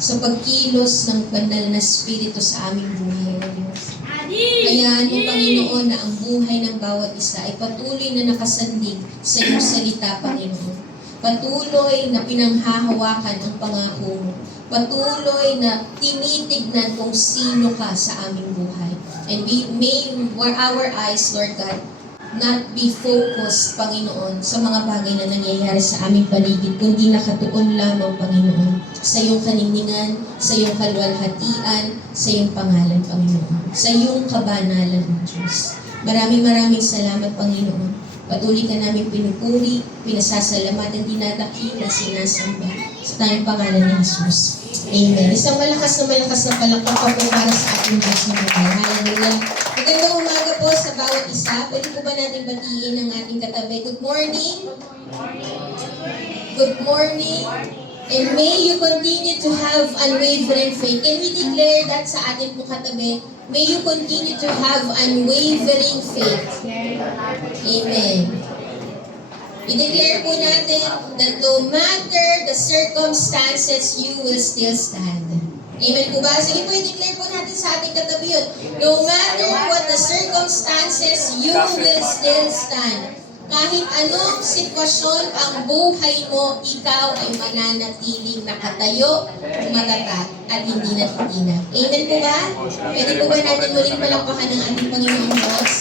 sa pagkilos ng banal na Espiritu sa aming buhay, O Diyos. Hayaan mo, Panginoon, na ang buhay ng bawat isa ay patuloy na nakasandig sa iyong salita, Panginoon. Patuloy na pinanghahawakan ang pangako mo. Patuloy na tinitignan kung sino ka sa aming buhay. And may our eyes, Lord God, not be focused, Panginoon, sa mga bagay na nangyayari sa aming paligid, kundi nakatuon lamang, Panginoon, sa iyong kaninningan, sa iyong kalwalhatian, sa iyong pangalan, Panginoon, sa iyong kabanalan, Diyos. Maraming salamat, Panginoon. Patuloy ka namin pinupuri, pinasasalamatan, dinadakila, sinasamba sa tayong pangalan ni Jesus. Amen. Isang malakas na palakpak po para sa ating Diyos na buhay. Hallelujah. Magandang umaga po sa bawat isa. Pwede po ba natin batiin ang ating katabi? Good morning. Good morning. And may you continue to have unwavering faith. Can we declare that sa ating po katabi? May you continue to have unwavering faith. Amen. I-declare po natin that no matter the circumstances, you will still stand. Amen po ba? Sige po, i-declare po natin sa ating katabi yun. No matter what the circumstances, you will still stand. Kahit anong sitwasyon ang buhay mo, ikaw ay mananatiling nakatayo, matatag, at hindi natitinag. Amen po ba? Pwede po ba natin muling palakpakan ng ating Panginoong Diyos?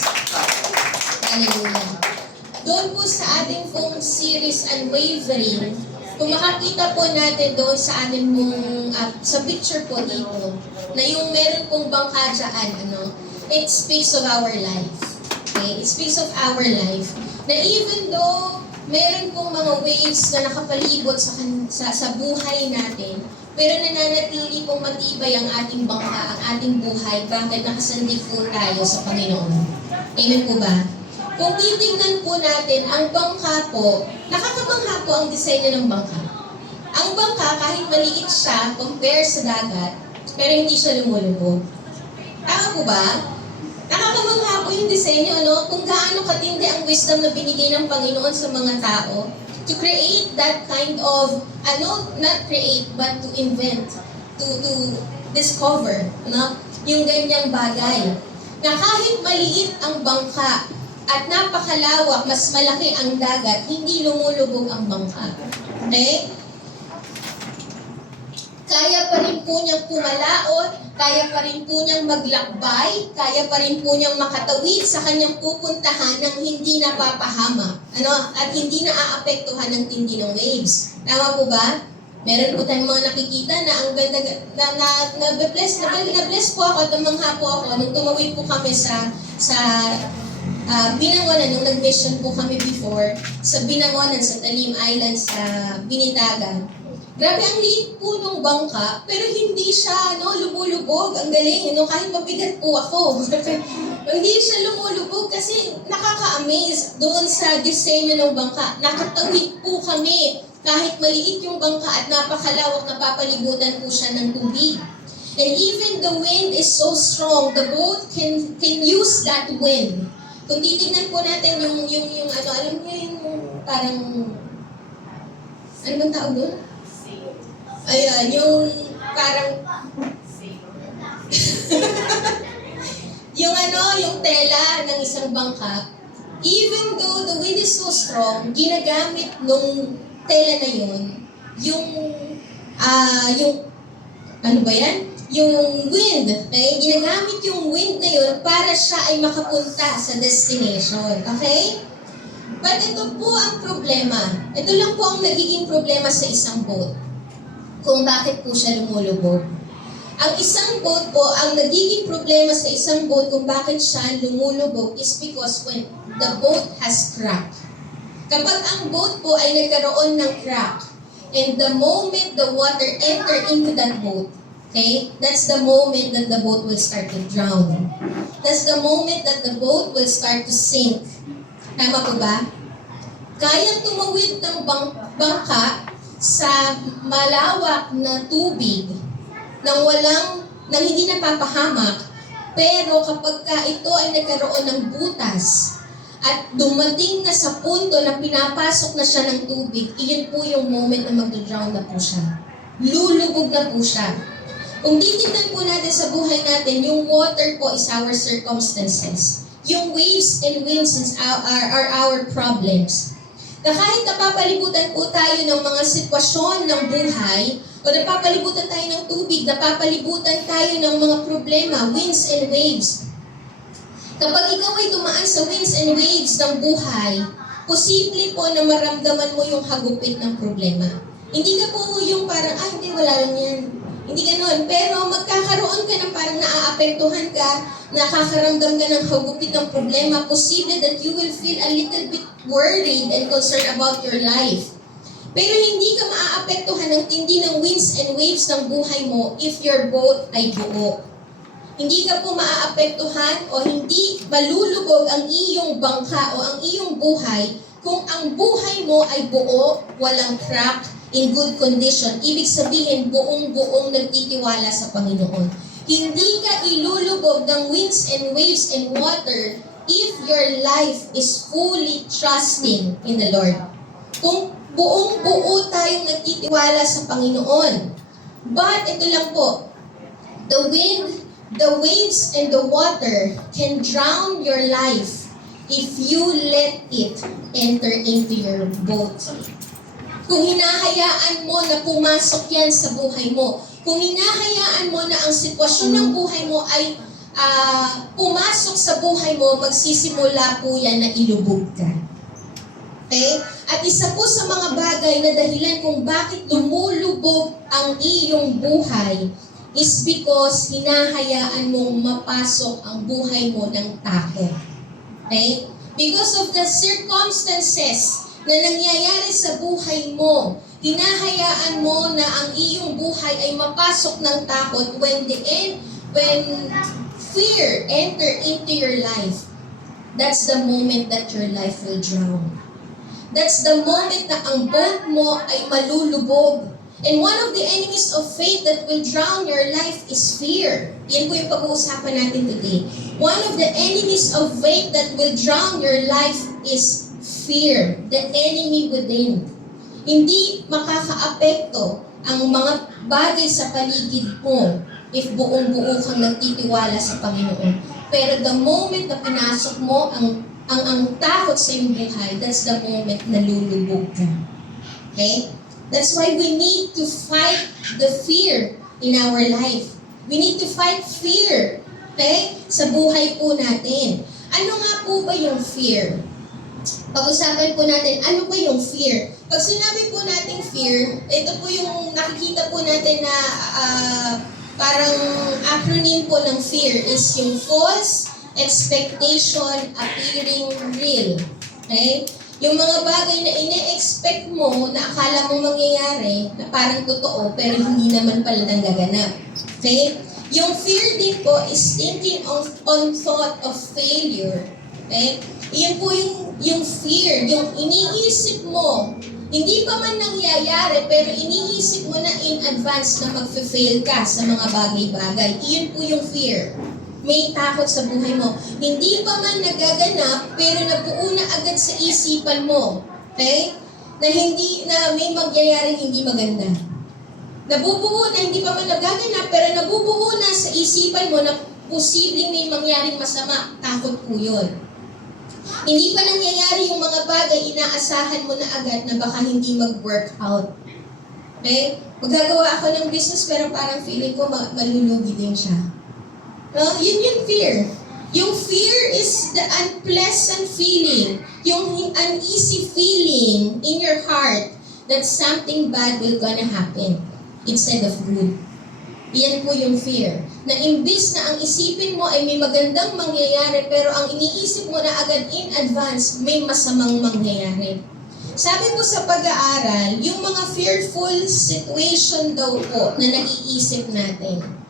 Hallelujah. Doon po sa ating pong series Unwavering, kung makakita po natin doon sa ating pong, sa picture po dito, na yung meron pong bangka dyan, it speaks of our life. Okay? It speaks of our life. Na even though meron pong mga waves na nakapalibot sa buhay natin, pero nananatili pong matibay ang ating bangka, ang ating buhay, bakit nakasandig po tayo sa Panginoon. Amen po ba? Kung titignan po natin, ang bangka po, nakakabangka po ang disenyo ng bangka. Ang bangka, kahit maliit siya, compare sa dagat, pero hindi siya lumulubog. Tama po ba? Nakakabangka po yung disenyo, kung gaano katindi ang wisdom na binigay ng Panginoon sa mga tao to create that kind of, not create, but to invent, to discover, yung ganyang bagay. Na kahit maliit ang bangka, at napakalawak, mas malaki ang dagat, hindi lumulubog ang bangka. Okay? Kaya pa rin po niyang pumalaot, kaya pa rin po niyang maglakbay, kaya pa rin po niyang makatawid sa kanyang pupuntahan ng hindi napapahamak, at hindi naaapektuhan ng tindi ng waves. Tama po ba? Meron po tayong mga nakikita na ang ganda, na-bless po ako at namangha po ako nung tumawid po kami sa Binangonan, nung nag-mission po kami before, sa Binangonan, sa Talim Island, sa Binitagan. Grabe, ang liit po nung bangka, pero hindi siya lumulubog. Ang galing, kahit mabigat po ako. Hindi siya lumulubog kasi nakaka-amaze doon sa disenyo ng bangka. Nakatawid po kami kahit maliit yung bangka at napakalawak na papalibutan po siya ng tubig. And even the wind is so strong, the boat can use that wind. Kung titignan po natin yung alam niyo yung parang, ano bang tawag doon? Ayan, yung parang, yung tela ng isang bangka, even though the wind is so strong, ginagamit nung tela na yun, yung ano ba yan? Yung wind, okay? Ginagamit yung wind na yun para siya ay makapunta sa destination, okay? But ito po ang problema. Ito lang po ang nagiging problema sa isang boat. Kung bakit po siya lumulubog. Ang isang boat po, ang nagiging problema sa isang boat kung bakit siya lumulubog is because when the boat has crack. Kapag ang boat po ay nagkaroon ng crack, and the moment the water enter into that boat, okay, that's the moment that the boat will start to drown. That's the moment that the boat will start to sink. Tama po ba? Kayang tumawid ng bangka sa malawak na tubig nang hindi napapahamak, pero kapag ito ay nagkaroon ng butas at dumating na sa punto na pinapasok na siya ng tubig, iyon po yung moment na mag-drown na po siya. lulubog na po siya. Kung titignan po natin sa buhay natin, yung water po is our circumstances. Yung waves and winds are our problems. Na kahit napapalibutan po tayo ng mga sitwasyon ng buhay, o napapalibutan tayo ng tubig, napapalibutan tayo ng mga problema, winds and waves. Kapag ikaw ay dumaan sa winds and waves ng buhay, posible po na maramdaman mo yung hagupit ng problema. Hindi ka po yung parang, hindi, wala lang yan. Hindi ganoon. Pero magkakaroon ka ng parang naaapektuhan ka, nakakaramdam ka ng hagupit ng problema, posible that you will feel a little bit worried and concerned about your life. Pero hindi ka maaapektuhan ng tindi ng winds and waves ng buhay mo if your boat ay buo. Hindi ka po maaapektuhan o hindi malulubog ang iyong bangka o ang iyong buhay kung ang buhay mo ay buo, walang crack, in good condition. Ibig sabihin, buong-buong nagtitiwala sa Panginoon. Hindi ka ilulubog ng winds and waves and water if your life is fully trusting in the Lord. Kung buong-buo tayong nagtitiwala sa Panginoon. But ito lang po, the wind, the waves, and the water can drown your life if you let it enter into your boat. Kung hinahayaan mo na pumasok yan sa buhay mo, kung hinahayaan mo na ang sitwasyon ng buhay mo ay pumasok sa buhay mo, magsisimula po yan na ilubog ka. Okay? At isa po sa mga bagay na dahilan kung bakit lumulubog ang iyong buhay is because hinahayaan mong mapasok ang buhay mo ng takot. Okay? Because of the circumstances na nangyayari sa buhay mo, hinahayaan mo na ang iyong buhay ay mapasok ng takot when fear enter into your life. That's the moment that your life will drown. That's the moment na ang boat mo ay malulubog. And one of the enemies of faith that will drown your life is fear. Yan po yung pag-uusapan natin today. One of the enemies of faith that will drown your life is fear, the enemy within. Hindi makakaapekto ang mga bagay sa paligid mo if buong-buo kang nagtitiwala sa Panginoon. Pero the moment na pinasok mo ang takot sa iyong buhay, that's the moment na lulubog ka. Okay? That's why we need to fight the fear in our life. We need to fight fear, okay? Sa buhay po natin. Ano nga po ba yung fear? Pag-usapan po natin, ano ba yung fear? Pag sinabi po natin fear, ito po yung nakikita po natin na parang acronym po ng fear is yung false expectation appearing real. Okay? Yung mga bagay na ine-expect mo na akala mo mangyayari, na parang totoo, pero hindi naman pala nagaganap. Okay? Yung fear din po is thinking on thought of failure. Okay? Iyon po yung fear, yung iniisip mo, hindi pa man nangyayari, pero iniisip mo na in advance na mag-fail ka sa mga bagay-bagay. Iyon po yung fear. May takot sa buhay mo. Hindi pa man nagaganap, pero nabuo na agad sa isipan mo. Okay? Na may magyayari hindi maganda. Nabubuo na, hindi pa man nagaganap, pero nabubuo na sa isipan mo na posibleng may mangyaring masama. Takot po yun. Hindi pa nangyayari yung mga bagay, inaasahan mo na agad na baka hindi mag-work out. Okay? Magagawa ako ng business pero parang feeling ko malulugi din siya. No? Yun yung fear. Yung fear is the unpleasant feeling, yung uneasy feeling in your heart that something bad will gonna happen instead of good. Yan po yung fear. Na imbis na ang isipin mo ay may magandang mangyayari, pero ang iniisip mo na agad in advance, may masamang mangyayari. Sabi po sa pag-aaral, yung mga fearful situation daw po na naiisip natin.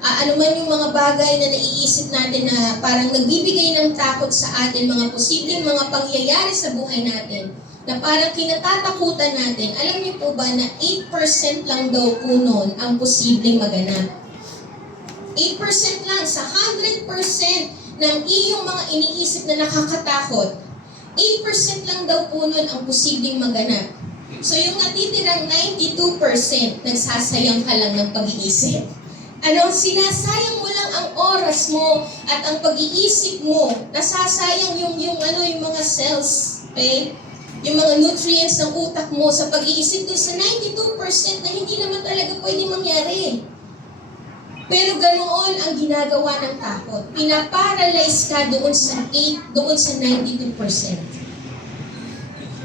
Ano man yung mga bagay na naiisip natin na parang nagbibigay ng takot sa atin, mga posibleng mga pangyayari sa buhay natin, na parang kinatatakutan natin, alam niyo po ba na 8% lang daw po nun ang posibleng maganap? 8% lang sa 100% ng iyong mga iniisip na nakakatakot. 8% lang daw po nun ang posibleng maganap. So yung natitirang 92%, nagsasayang ka lang ng pag-iisip. Sinasayang mo lang ang oras mo at ang pag-iisip mo. Nasasayang yung mga cells, okay? Yung mga nutrients ng utak mo sa pag-iisip doon sa 92% na hindi naman talaga pwede mangyari. Pero ganoon ang ginagawa ng takot. Pinaparalyze ka doon sa 92%.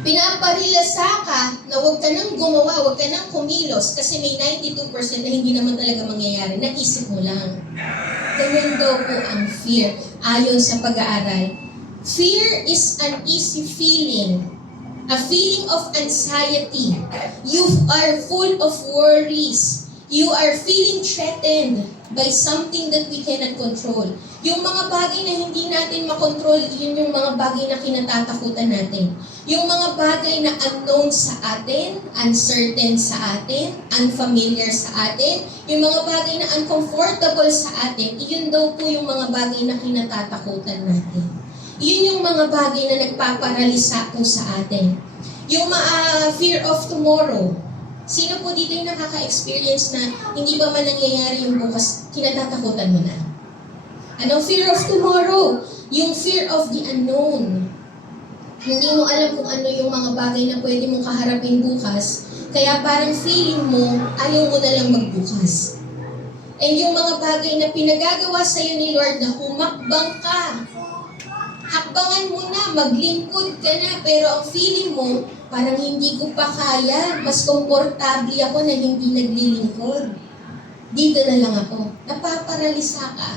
Pinaparilasa ka na huwag ka nang gumawa, huwag ka nang kumilos kasi may 92% na hindi naman talaga mangyayari. Naisip mo lang. Ganyan daw po ang fear. Ayon sa pag-aaral, fear is an easy feeling. A feeling of anxiety. You are full of worries. You are feeling threatened by something that we cannot control. Yung mga bagay na hindi natin makontrol, yun yung mga bagay na kinatatakutan natin. Yung mga bagay na unknown sa atin, uncertain sa atin, unfamiliar sa atin, yung mga bagay na uncomfortable sa atin, yun daw po yung mga bagay na kinatatakutan natin. Yun yung mga bagay na nagpaparalisa po sa atin. Yung fear of tomorrow. Sino po dito yung nakaka-experience na hindi ba man nangyayari yung bukas, kinatatakutan mo na? Fear of tomorrow. Yung fear of the unknown. Hindi mo alam kung ano yung mga bagay na pwede mong kaharapin bukas, kaya parang feeling mo, ayaw mo na lang magbukas. And yung mga bagay na pinagagawa sa'yo ni Lord na humakbang ka, hakbangan mo na, maglingkod ka na, pero ang feeling mo, parang hindi ko pa kaya, mas komportable ako na hindi naglilingkod. Dito na lang ako. Napaparalisa ka.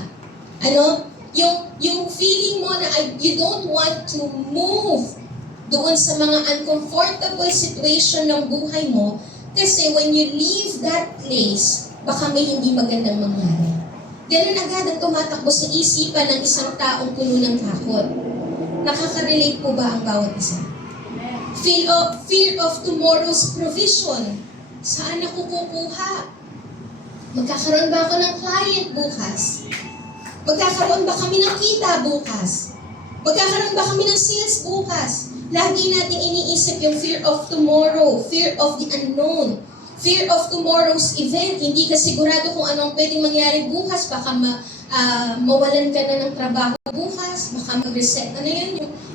Yung feeling mo na you don't want to move doon sa mga uncomfortable situation ng buhay mo kasi when you leave that place, baka may hindi magandang mangyari. Ganun agad ang tumatakbo sa isipan ng isang taong puno ng takot. Nakaka-relate po ba ang bawat isa? Fear of tomorrow's provision. Saan ako kukuha? Magkakaroon ba ako ng client bukas? Magkakaroon ba kami ng kita bukas? Magkakaroon ba kami ng sales bukas? Lagi nating iniisip yung fear of tomorrow, fear of the unknown, fear of tomorrow's event. Hindi ka sigurado kung anong pwedeng mangyari bukas. Baka mawalan ka na ng trabaho bukas. Baka mag-reset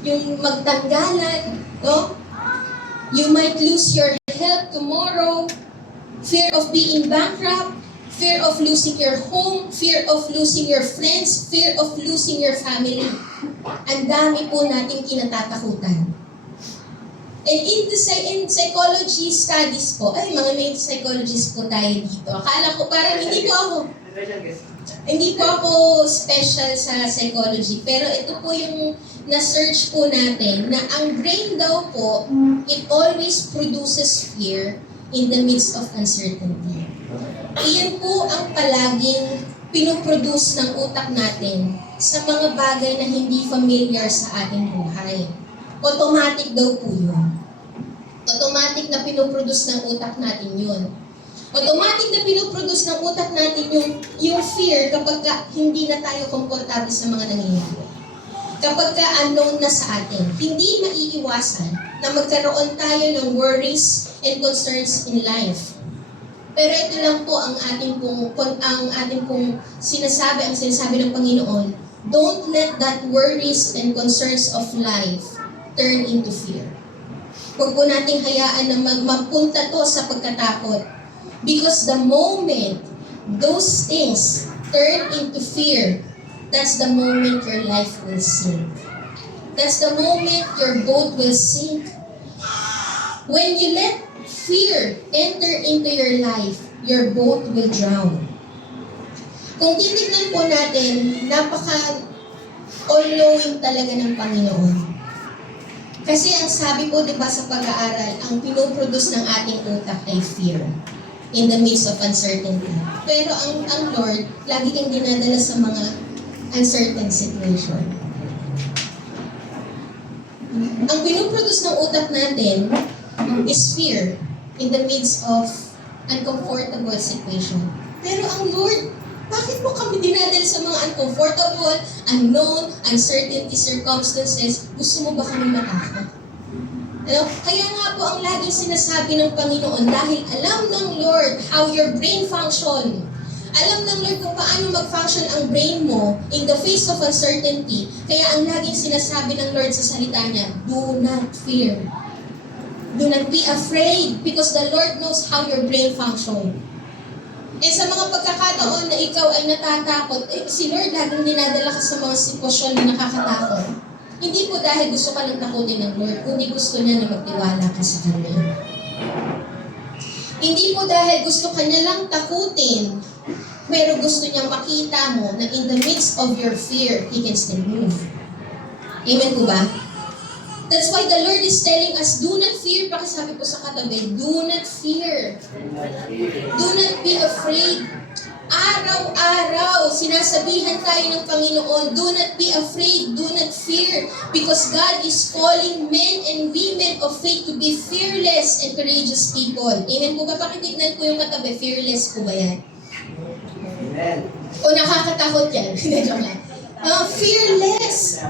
yung magtanggalan. No? You might lose your health tomorrow. Fear of being bankrupt. Fear of losing your home. Fear of losing your friends. Fear of losing your family. Ang dami po nating kinatatakutan. And in psychology studies po, mga may psychologists po tayo dito. Akala ko parang hindi po ako special sa psychology. Pero ito po yung na-search po natin na ang brain daw po, it always produces fear in the midst of uncertainty. Iyan po ang palaging pinoproduce ng utak natin sa mga bagay na hindi familiar sa ating buhay. Automatic daw po yun. Automatic na pinoproduce ng utak natin yun. Automatic na pinoproduce ng utak natin yung fear kapag hindi na tayo komportable sa mga nangyayari. Kapag unknown na sa atin, hindi maiiwasan na magkaroon tayo ng worries and concerns in life. Pero ito lang po ang ating pong sinasabi ng Panginoon, don't let that worries and concerns of life turn into fear. Huwag po nating hayaan na mapunta to sa pagkatakot. Because the moment those things turn into fear, that's the moment your life will sink. That's the moment your boat will sink. When you let fear enter into your life, your boat will drown. Kung titignan po natin, all-knowing talaga ng Panginoon. Kasi ang sabi po, diba, sa pag-aaral, ang pinoproduce ng ating utak ay fear in the midst of uncertainty. Pero ang Lord, lagi kang dinadala sa mga uncertain situation. Ang pinoproduce ng utak natin is fear in the midst of uncomfortable situation. Pero ang Lord, bakit mo kami dinadala sa mga uncomfortable, unknown, uncertainty circumstances? Gusto mo ba kami matakot? Ano? Kaya nga po ang laging sinasabi ng Panginoon, dahil alam ng Lord how your brain function. Alam ng Lord kung paano mag-function ang brain mo in the face of uncertainty. Kaya ang laging sinasabi ng Lord sa salita niya, do not fear. Do not be afraid because the Lord knows how your brain function. Eh sa mga pagkakataon na ikaw ay natatakot, si Lord laging dinadala ka sa mga sitwasyon na nakakatakot. Hindi po dahil gusto ka lang takutin ng Lord, kundi gusto niya na magtiwala ka sa Kanya. Hindi po dahil gusto ka niya lang takutin, pero gusto niya makita mo na in the midst of your fear, He can still move. Amen po ba? That's why the Lord is telling us, do not fear. Pakisabi po sa katabi, do not fear. Do not be afraid. Araw-araw, sinasabihan tayo ng Panginoon, do not be afraid, do not fear, because God is calling men and women of faith to be fearless and courageous people. Amen po ba? Pakitignan po yung katabi, fearless po ba yan? Amen. O nakakatakot yan? Joke lang. Fearless.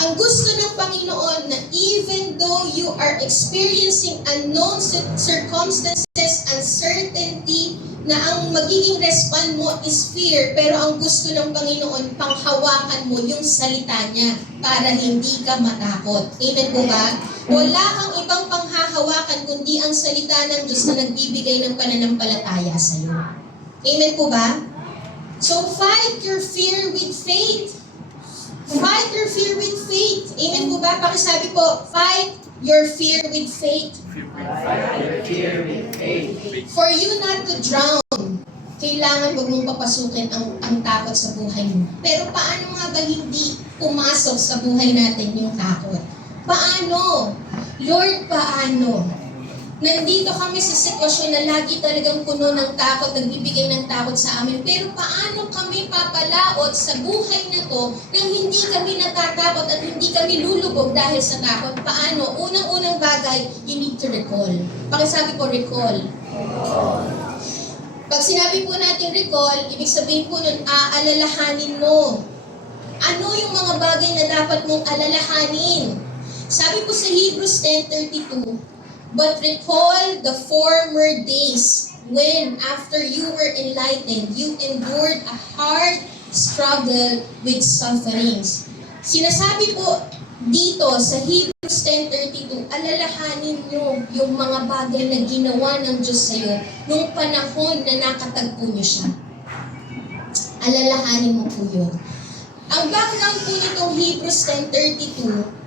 Ang gusto ng Panginoon na even though you are experiencing unknown circumstances, uncertainty, na ang magiging respond mo is fear, pero ang gusto ng Panginoon, panghawakan mo yung salita niya para hindi ka matakot. Amen po ba? Wala kang ibang panghahawakan kundi ang salita ng Diyos na nagbibigay ng pananampalataya sa iyo. Amen po ba? So fight your fear with faith. Fight your fear with faith. Amen po ba? Pakisabi po, fight your fear with faith. Fight your fear with faith. For you not to drown, kailangan huwag mong papasukin ang takot sa buhay mo. Pero paano nga ba hindi pumasok sa buhay natin yung takot? Paano? Lord, paano? Nandito kami sa sitwasyon na lagi talagang puno ng takot, nagbibigay ng takot sa amin. Pero paano kami papalaot sa buhay na to nang hindi kami natatakot at hindi kami lulubog dahil sa takot? Paano? Unang-unang bagay, you need to recall. Pakisabi ko, recall. Pag sinabi po natin recall, ibig sabihin po nun, aalalahanin mo. Ano yung mga bagay na dapat mong alalahanin? Sabi po sa Hebrews 10:32, but recall the former days when, after you were enlightened, you endured a hard struggle with sufferings. Sinasabi po dito sa Hebrews 10:32, alalahanin nyo yung mga bagay na ginawa ng Diyos sa iyo nung panahon na nakatagpo nyo siya. Alalahanin mo po yun. Ang background po nitong Hebrews 10:32,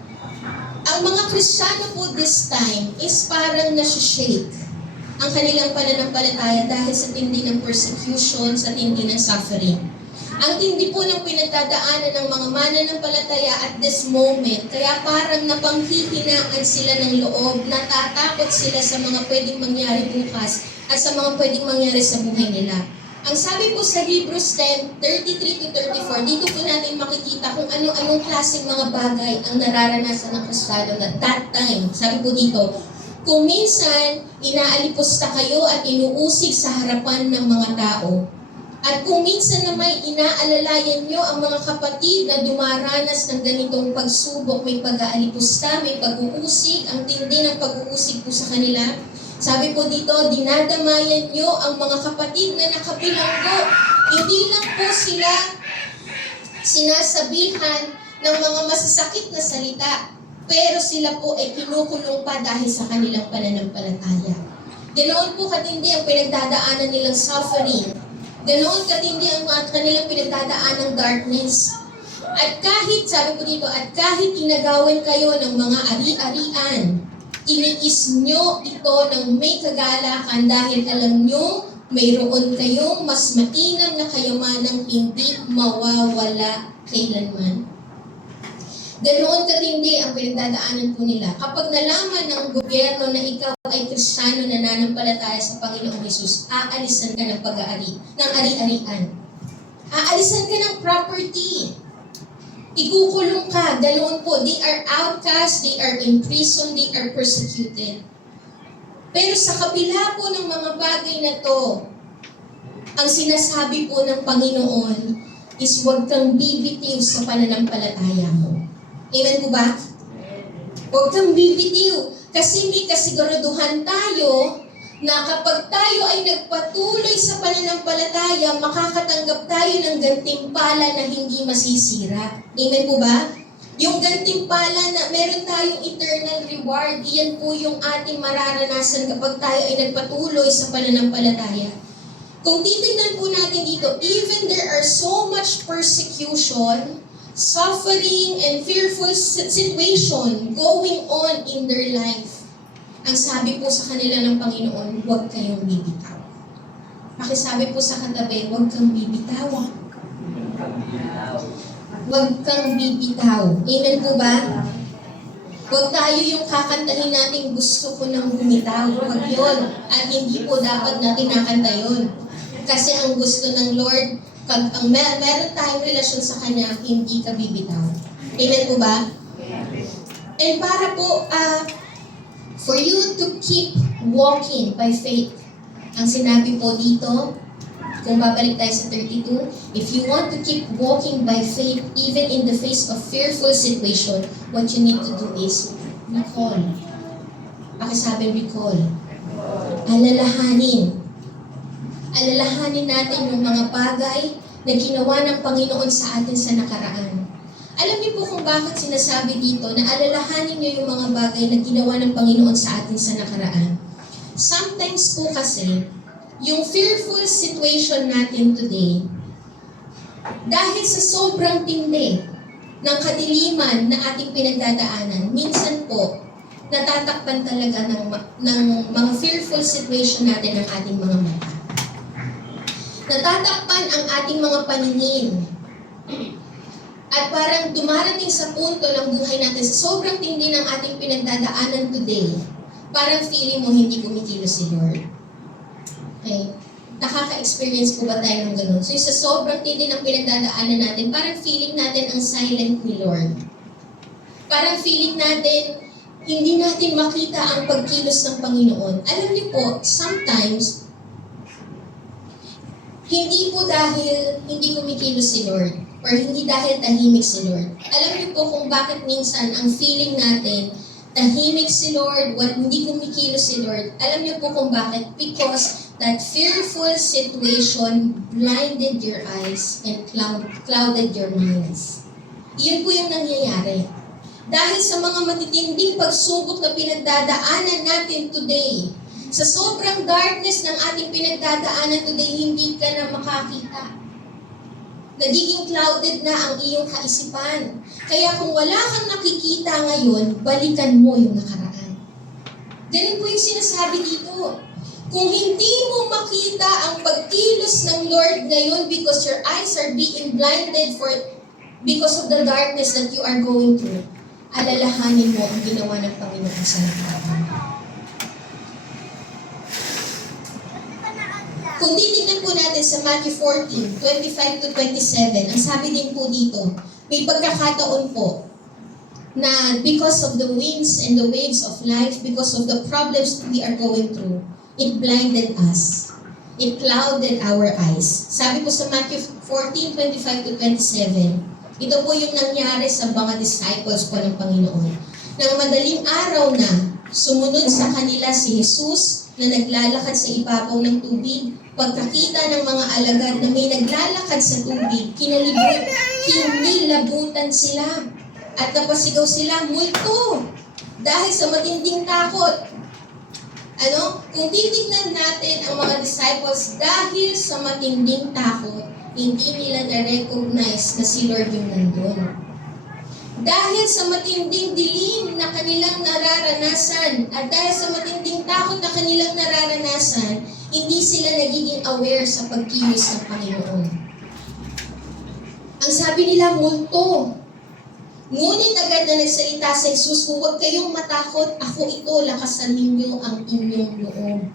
ang mga Kristiyano po this time is parang nasi-shake ang kanilang pananampalataya dahil sa tindi ng persecution, sa tindi ng suffering. Ang tindi po ng pinagdadaanan ng mga mananampalataya at this moment, kaya parang napanghihinaan sila ng loob, natatakot sila sa mga pwedeng mangyari bukas at sa mga pwedeng mangyari sa buhay nila. Ang sabi po sa Hebrews 10:33-34, dito po natin makikita kung anong klaseng mga bagay ang nararanasan ng Kristiyano at that time. Sabi po dito, kung minsan inaalipusta kayo at inuusig sa harapan ng mga tao, at kung minsan na may inaalalayan nyo ang mga kapatid na dumaranas ng ganitong pagsubok, may pag-aalipusta, may pag-uusig, ang tindi ng pag-uusig po sa kanila, sabi po dito, dinadamayan nyo ang mga kapatid na nakabilanggo. Hindi lang po sila sinasabihan ng mga masasakit na salita, pero sila po ay kinukulong pa dahil sa kanilang pananampalataya. Ganoon po katindi ang pinagdadaanan nilang suffering. Ganoon katindi ang kanilang pinagdadaanan ng darkness. At kahit, sabi po dito, at kahit inagawan kayo ng mga ari-arian, iniis nyo ito ng may kagalakan dahil alam nyo mayroon kayong mas mainam na kayamanang hindi mawawala kailanman. Ganoon katindi ang pinagdadaanan po nila. Kapag nalaman ng gobyerno na ikaw ay Kristiyano na nananampalataya sa Panginoong Hesus, aalisan ka ng pag-aari, ng ari-arian. Aalisan ka ng property. Ikukulong ka, ganoon po. They are outcast, they are imprisoned, they are persecuted. Pero sa kabila po ng mga bagay na to, ang sinasabi po ng Panginoon is huwag kang bibitiw sa pananampalataya mo. Amen po ba? Huwag kang bibitiw. Kasi may kasiguraduhan tayo na kapag tayo ay nagpatuloy sa pananampalataya, makakatanggap tayo ng gantimpala na hindi masisira. Amen po ba? Yung gantimpala na meron tayong eternal reward, iyan po yung ating mararanasan kapag tayo ay nagpatuloy sa pananampalataya. Kung titignan po natin dito, even there are so much persecution, suffering, and fearful situation going on in their life, ang sabi po sa kanila ng Panginoon, huwag kayong bibitaw. Pakisabi po sa katabi, huwag kang bibitaw. Huwag kang bibitaw. Amen po ba? Huwag tayo yung kakantahin natin gusto ko nang bumitaw. Huwag yun. At hindi po dapat na kinakanta yun. Kasi ang gusto ng Lord, pag meron tayong relasyon sa Kanya, hindi ka bibitaw. Amen po ba? And para po, for you to keep walking by faith, ang sinabi po dito, kung babalik tayo sa 32, if you want to keep walking by faith, even in the face of fearful situation, what you need to do is recall. Pakisabi, recall. Alalahanin. Alalahanin natin yung mga bagay na ginawa ng Panginoon sa atin sa nakaraan. Alam niyo po kung bakit sinasabi dito na alalahanin niyo yung mga bagay na ginawa ng Panginoon sa atin sa nakaraan. Sometimes po kasi, yung fearful situation natin today, dahil sa sobrang tindi ng kadiliman na ating pinagdadaanan, minsan po, natatakpan talaga ng mga fearful situation natin ng ating mga mata. Natatakpan ang ating mga paningin. At parang dumarating sa punto ng buhay natin, sa sobrang tindi ng ating pinagdadaanan today, parang feeling mo hindi kumikilos si Lord. Okay? Nakaka-experience po ba tayo ng ganun? So, sa sobrang tindi ng pinagdadaanan natin, parang feeling natin ang silent ni Lord. Parang feeling natin, hindi natin makita ang pagkilos ng Panginoon. Alam niyo po, sometimes, hindi po dahil hindi kumikilos si Lord, or hindi dahil tahimik si Lord. Alam niyo po kung bakit minsan ang feeling natin, tahimik si Lord, hindi kumikilos si Lord. Alam niyo po kung bakit? Because that fearful situation blinded your eyes and clouded your minds. Iyon po yung nangyayari. Dahil sa mga matitinding pagsubok na pinagdadaanan natin today, sa sobrang darkness ng ating pinagdadaanan today, hindi ka na makakita. Nagiging clouded na ang iyong kaisipan. Kaya kung wala kang nakikita ngayon, balikan mo yung nakaraan. Ganun po yung sinasabi dito. Kung hindi mo makita ang pagkilos ng Lord ngayon because your eyes are being blinded because of the darkness that you are going through, alalahanin mo ang ginawa ng Panginoon sa nakaraan. Kung titignan po natin sa Matthew 14, 25 to 27, ang sabi din po dito, may pagkakataon po na because of the winds and the waves of life, because of the problems that we are going through, it blinded us. It clouded our eyes. Sabi po sa Matthew 14, 25 to 27, ito po yung nangyari sa mga disciples po ng Panginoon. Nang madaling araw na, sumunod sa kanila si Jesus na naglalakad sa ibabaw ng tubig. Pagkakita ng mga alagad na may naglalakad sa tubig, kinilabutan sila. At napasigaw sila, multo! Dahil sa matinding takot. Kung titignan natin ang mga disciples, dahil sa matinding takot, hindi nila na-recognize na si Lord yung nandun. Dahil sa matinding dilim na kanilang nararanasan, at dahil sa matinding takot na kanilang nararanasan, hindi sila nagiging aware sa pagkilos ng Panginoon. Ang sabi nila, multo. Ngunit agad na nagsalita sa Jesus, huwag kayong matakot, ako ito, lakasan ninyo ang inyong loob.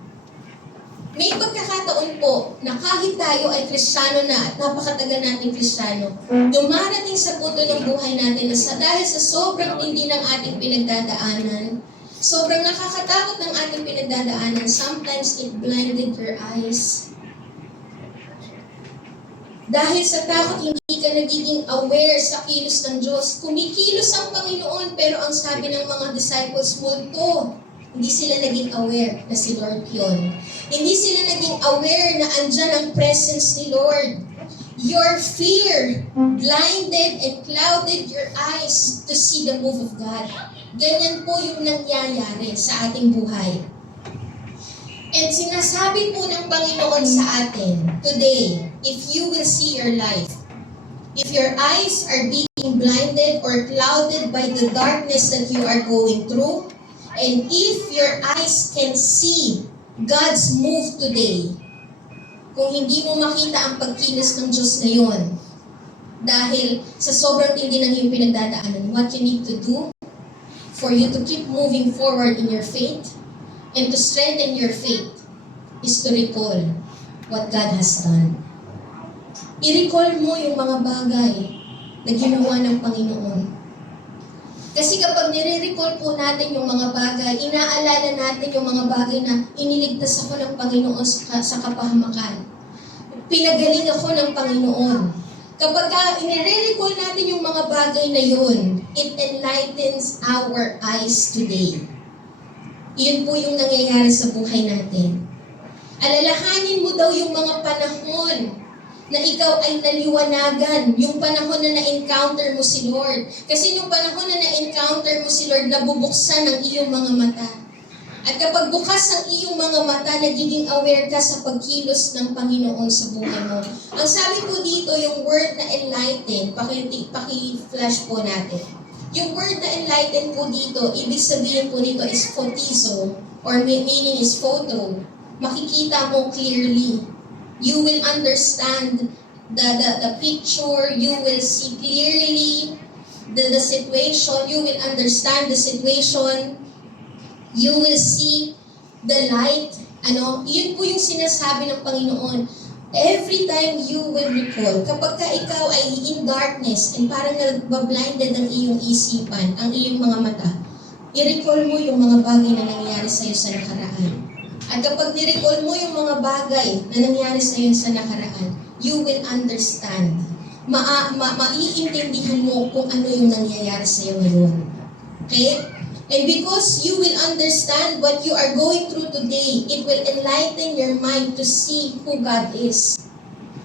May pagkakataon po na kahit tayo ay Kristiyano na at napakatagal nating Kristiyano, dumarating sa punto ng buhay natin na dahil sa sobrang tindi ng ating pinagdadaanan, sobrang nakakatakot ng ating pinagdadaanan, sometimes it blinded your eyes. Dahil sa takot, hindi hindi ka nagiging aware sa kilos ng Diyos. Kumikilos ang Panginoon, pero ang sabi ng mga disciples, multo. Hindi sila naging aware na si Lord yun. Hindi sila naging aware na andyan ang presence ni Lord. Your fear blinded and clouded your eyes to see the move of God. Ganyan po yung nangyayari sa ating buhay. And sinasabi po ng Panginoon sa atin today, if you will see your life, if your eyes are being blinded or clouded by the darkness that you are going through, and if your eyes can see God's move today, kung hindi mo makita ang pagkilos ng Diyos ngayon, dahil sa sobrang tindi ng iyong pinagdadaanan, what you need to do for you to keep moving forward in your faith and to strengthen your faith is to recall what God has done. I-recall mo yung mga bagay na ginawa ng Panginoon. Kasi kapag nire-recall po natin yung mga bagay, inaalala natin yung mga bagay na iniligtas ako ng Panginoon sa kapahamakan. Pinagaling ako ng Panginoon. Kapag nire-recall natin yung mga bagay na yun, it enlightens our eyes today. Yun po yung nangyayari sa buhay natin. Alalahanin mo daw yung mga panahon na ikaw ay naliwanagan, yung panahon na na-encounter mo si Lord. Kasi yung panahon na na-encounter mo si Lord, nabubuksan ang iyong mga mata. At kapag bukas ang iyong mga mata, nagiging aware ka sa pagkilos ng Panginoon sa buhay mo. Ang sabi po dito, yung word na enlighten, paki-flash po natin. Yung word na enlighten po dito, ibig sabihin po nito is photizo, or meaning is photo. Makikita mo clearly. You will understand the picture, you will see clearly the situation, you will understand the situation, you will see the light. Yun po yung sinasabi ng Panginoon. Every time you will recall, kapag ka ikaw ay in darkness and parang nagbablinded ang iyong isipan, ang iyong mga mata, i-recall mo yung mga bagay na nangyari sa iyo sa nakaraan. At kapag ni-recall mo yung mga bagay na nangyari sa iyo sa nakaraan, you will understand. Maiintindihan mo kung ano yung nangyayari sa iyo ngayon. Okay? And because you will understand what you are going through today, it will enlighten your mind to see who God is.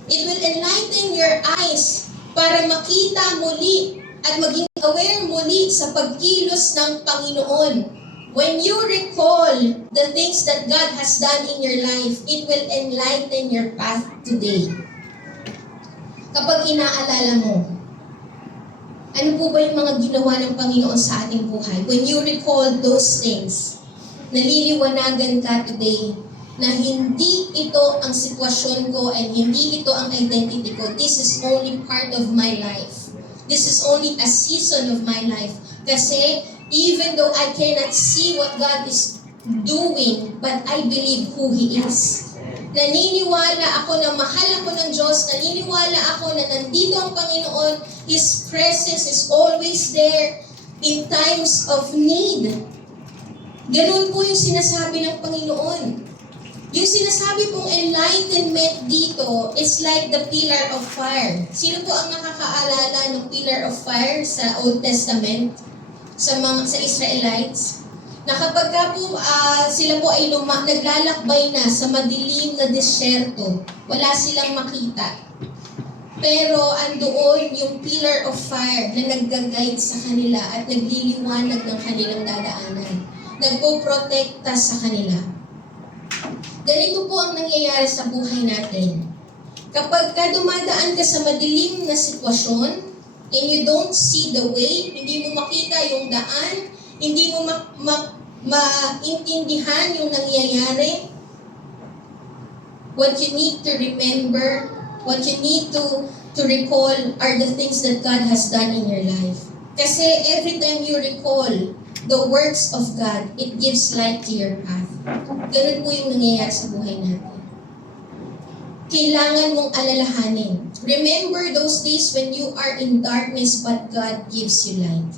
It will enlighten your eyes para makita muli at maging aware muli sa pagkilos ng Panginoon. When you recall the things that God has done in your life, it will enlighten your path today. Kapag inaalala mo, ano po ba yung mga ginawa ng Panginoon sa ating buhay? When you recall those things, naliliwanagan ka today na hindi ito ang sitwasyon ko and hindi ito ang identity ko. This is only part of my life. This is only a season of my life. Kasi even though I cannot see what God is doing, but I believe who He is. Naniniwala ako na mahal ako ng Diyos, naniniwala ako na nandito ang Panginoon, His presence is always there in times of need. Ganun po yung sinasabi ng Panginoon. Yung sinasabi pong enlightenment dito is like the pillar of fire. Sino po ang nakakaalala ng pillar of fire sa Old Testament? Sa Israelites, na kapag po, sila po ay naglalakbay na sa madilim na disyerto, wala silang makita. Pero andoon yung pillar of fire na nag-guide sa kanila at nagliliwanag ng kanilang dadaanan. Nagpo-protekta sa kanila. Ganito po ang nangyayari sa buhay natin. Kapag dumadaan ka sa madilim na sitwasyon, and you don't see the way, hindi mo makita yung daan, hindi mo maintindihan yung nangyayari, what you need to remember, what you need to recall are the things that God has done in your life. Kasi every time you recall the works of God, it gives light to your path. Ganun po yung nangyayari sa buhay natin. Kailangan mong alalahanin. Remember those days when you are in darkness but God gives you light.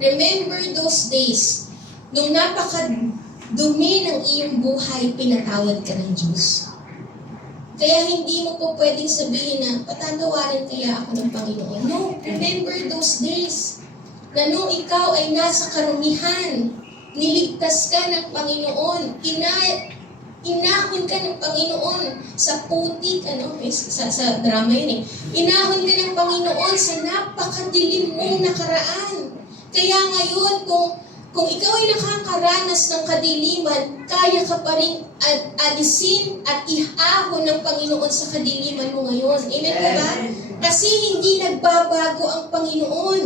Remember those days nung napakadumi ng iyong buhay, pinatawad ka ng Diyos. Kaya hindi mo po pwedeng sabihin na, patatawarin kaya ako ng Panginoon. No, remember those days na nung ikaw ay nasa karumihan, niligtas ka ng Panginoon, inahon ka ng Panginoon sa putik, sa drama yun eh. Inahon ka ng Panginoon sa napakadilim mong nakaraan. Kaya ngayon, kung ikaw ay nakakaranas ng kadiliman, kaya ka pa rin alisin at ihahon ng Panginoon sa kadiliman mo ngayon. Amen po ba? Kasi hindi nagbabago ang Panginoon.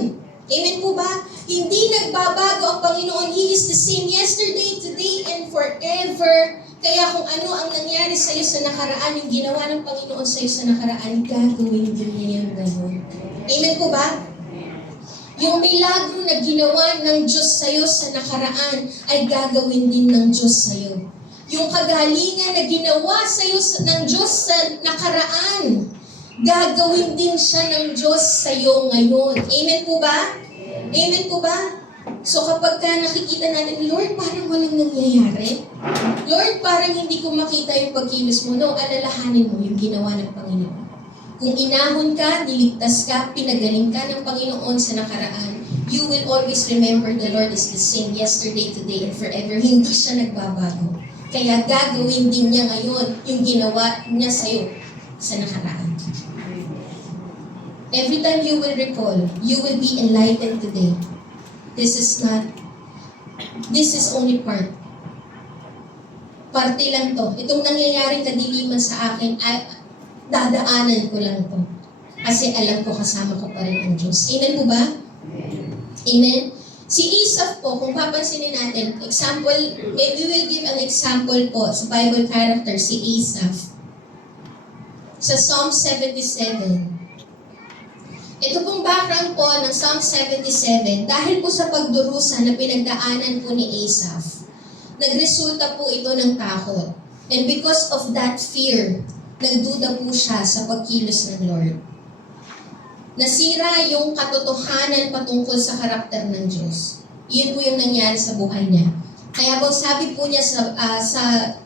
Amen po ba? Hindi nagbabago ang Panginoon. He is the same yesterday, today, and forever. Kaya kung ano ang nangyari sa iyo sa nakaraan, yung ginawa ng Panginoon sa iyo sa nakaraan, gagawin din niya yan ngayon. Amen po ba? Yung milagro na ginawa ng Diyos sa iyo sa nakaraan, ay gagawin din ng Diyos sa iyo. Yung kagalingan na ginawa sa iyo ng Diyos sa nakaraan, gagawin din siya ng Diyos sa iyo ngayon. Amen po ba? Amen po ba? So kapag ka nakikita natin, Lord, parang walang nangyayari. Lord, parang hindi ko makita yung pagkilos mo. No, alalahanin mo yung ginawa ng Panginoon. Kung inahon ka, niligtas ka, pinagaling ka ng Panginoon sa nakaraan, you will always remember the Lord is the same yesterday, today, and forever. Hindi siya nagbabago. Kaya gagawin din niya ngayon yung ginawa niya sa'yo sa nakaraan. Every time you will recall, you will be enlightened today. This is only part. Parte lang to. Itong nangyayaring kadiliman sa akin, dadaanan ko lang to. Kasi alam ko kasama ko pa rin ang Diyos. Amen po ba? Amen? Si Asaph po, kung papansinin natin, example, we will give an example po sa Bible character, si Asaph. Sa Psalm 77. Ito pong background po ng Psalm 77, dahil po sa pagdurusa na pinagdaanan po ni Asaph, nagresulta po ito ng takot. And because of that fear, nagduda po siya sa pagkilos ng Lord. Nasira yung katotohanan patungkol sa karakter ng Diyos. Yun po yung nangyari sa buhay niya. Kaya po sabi po niya sa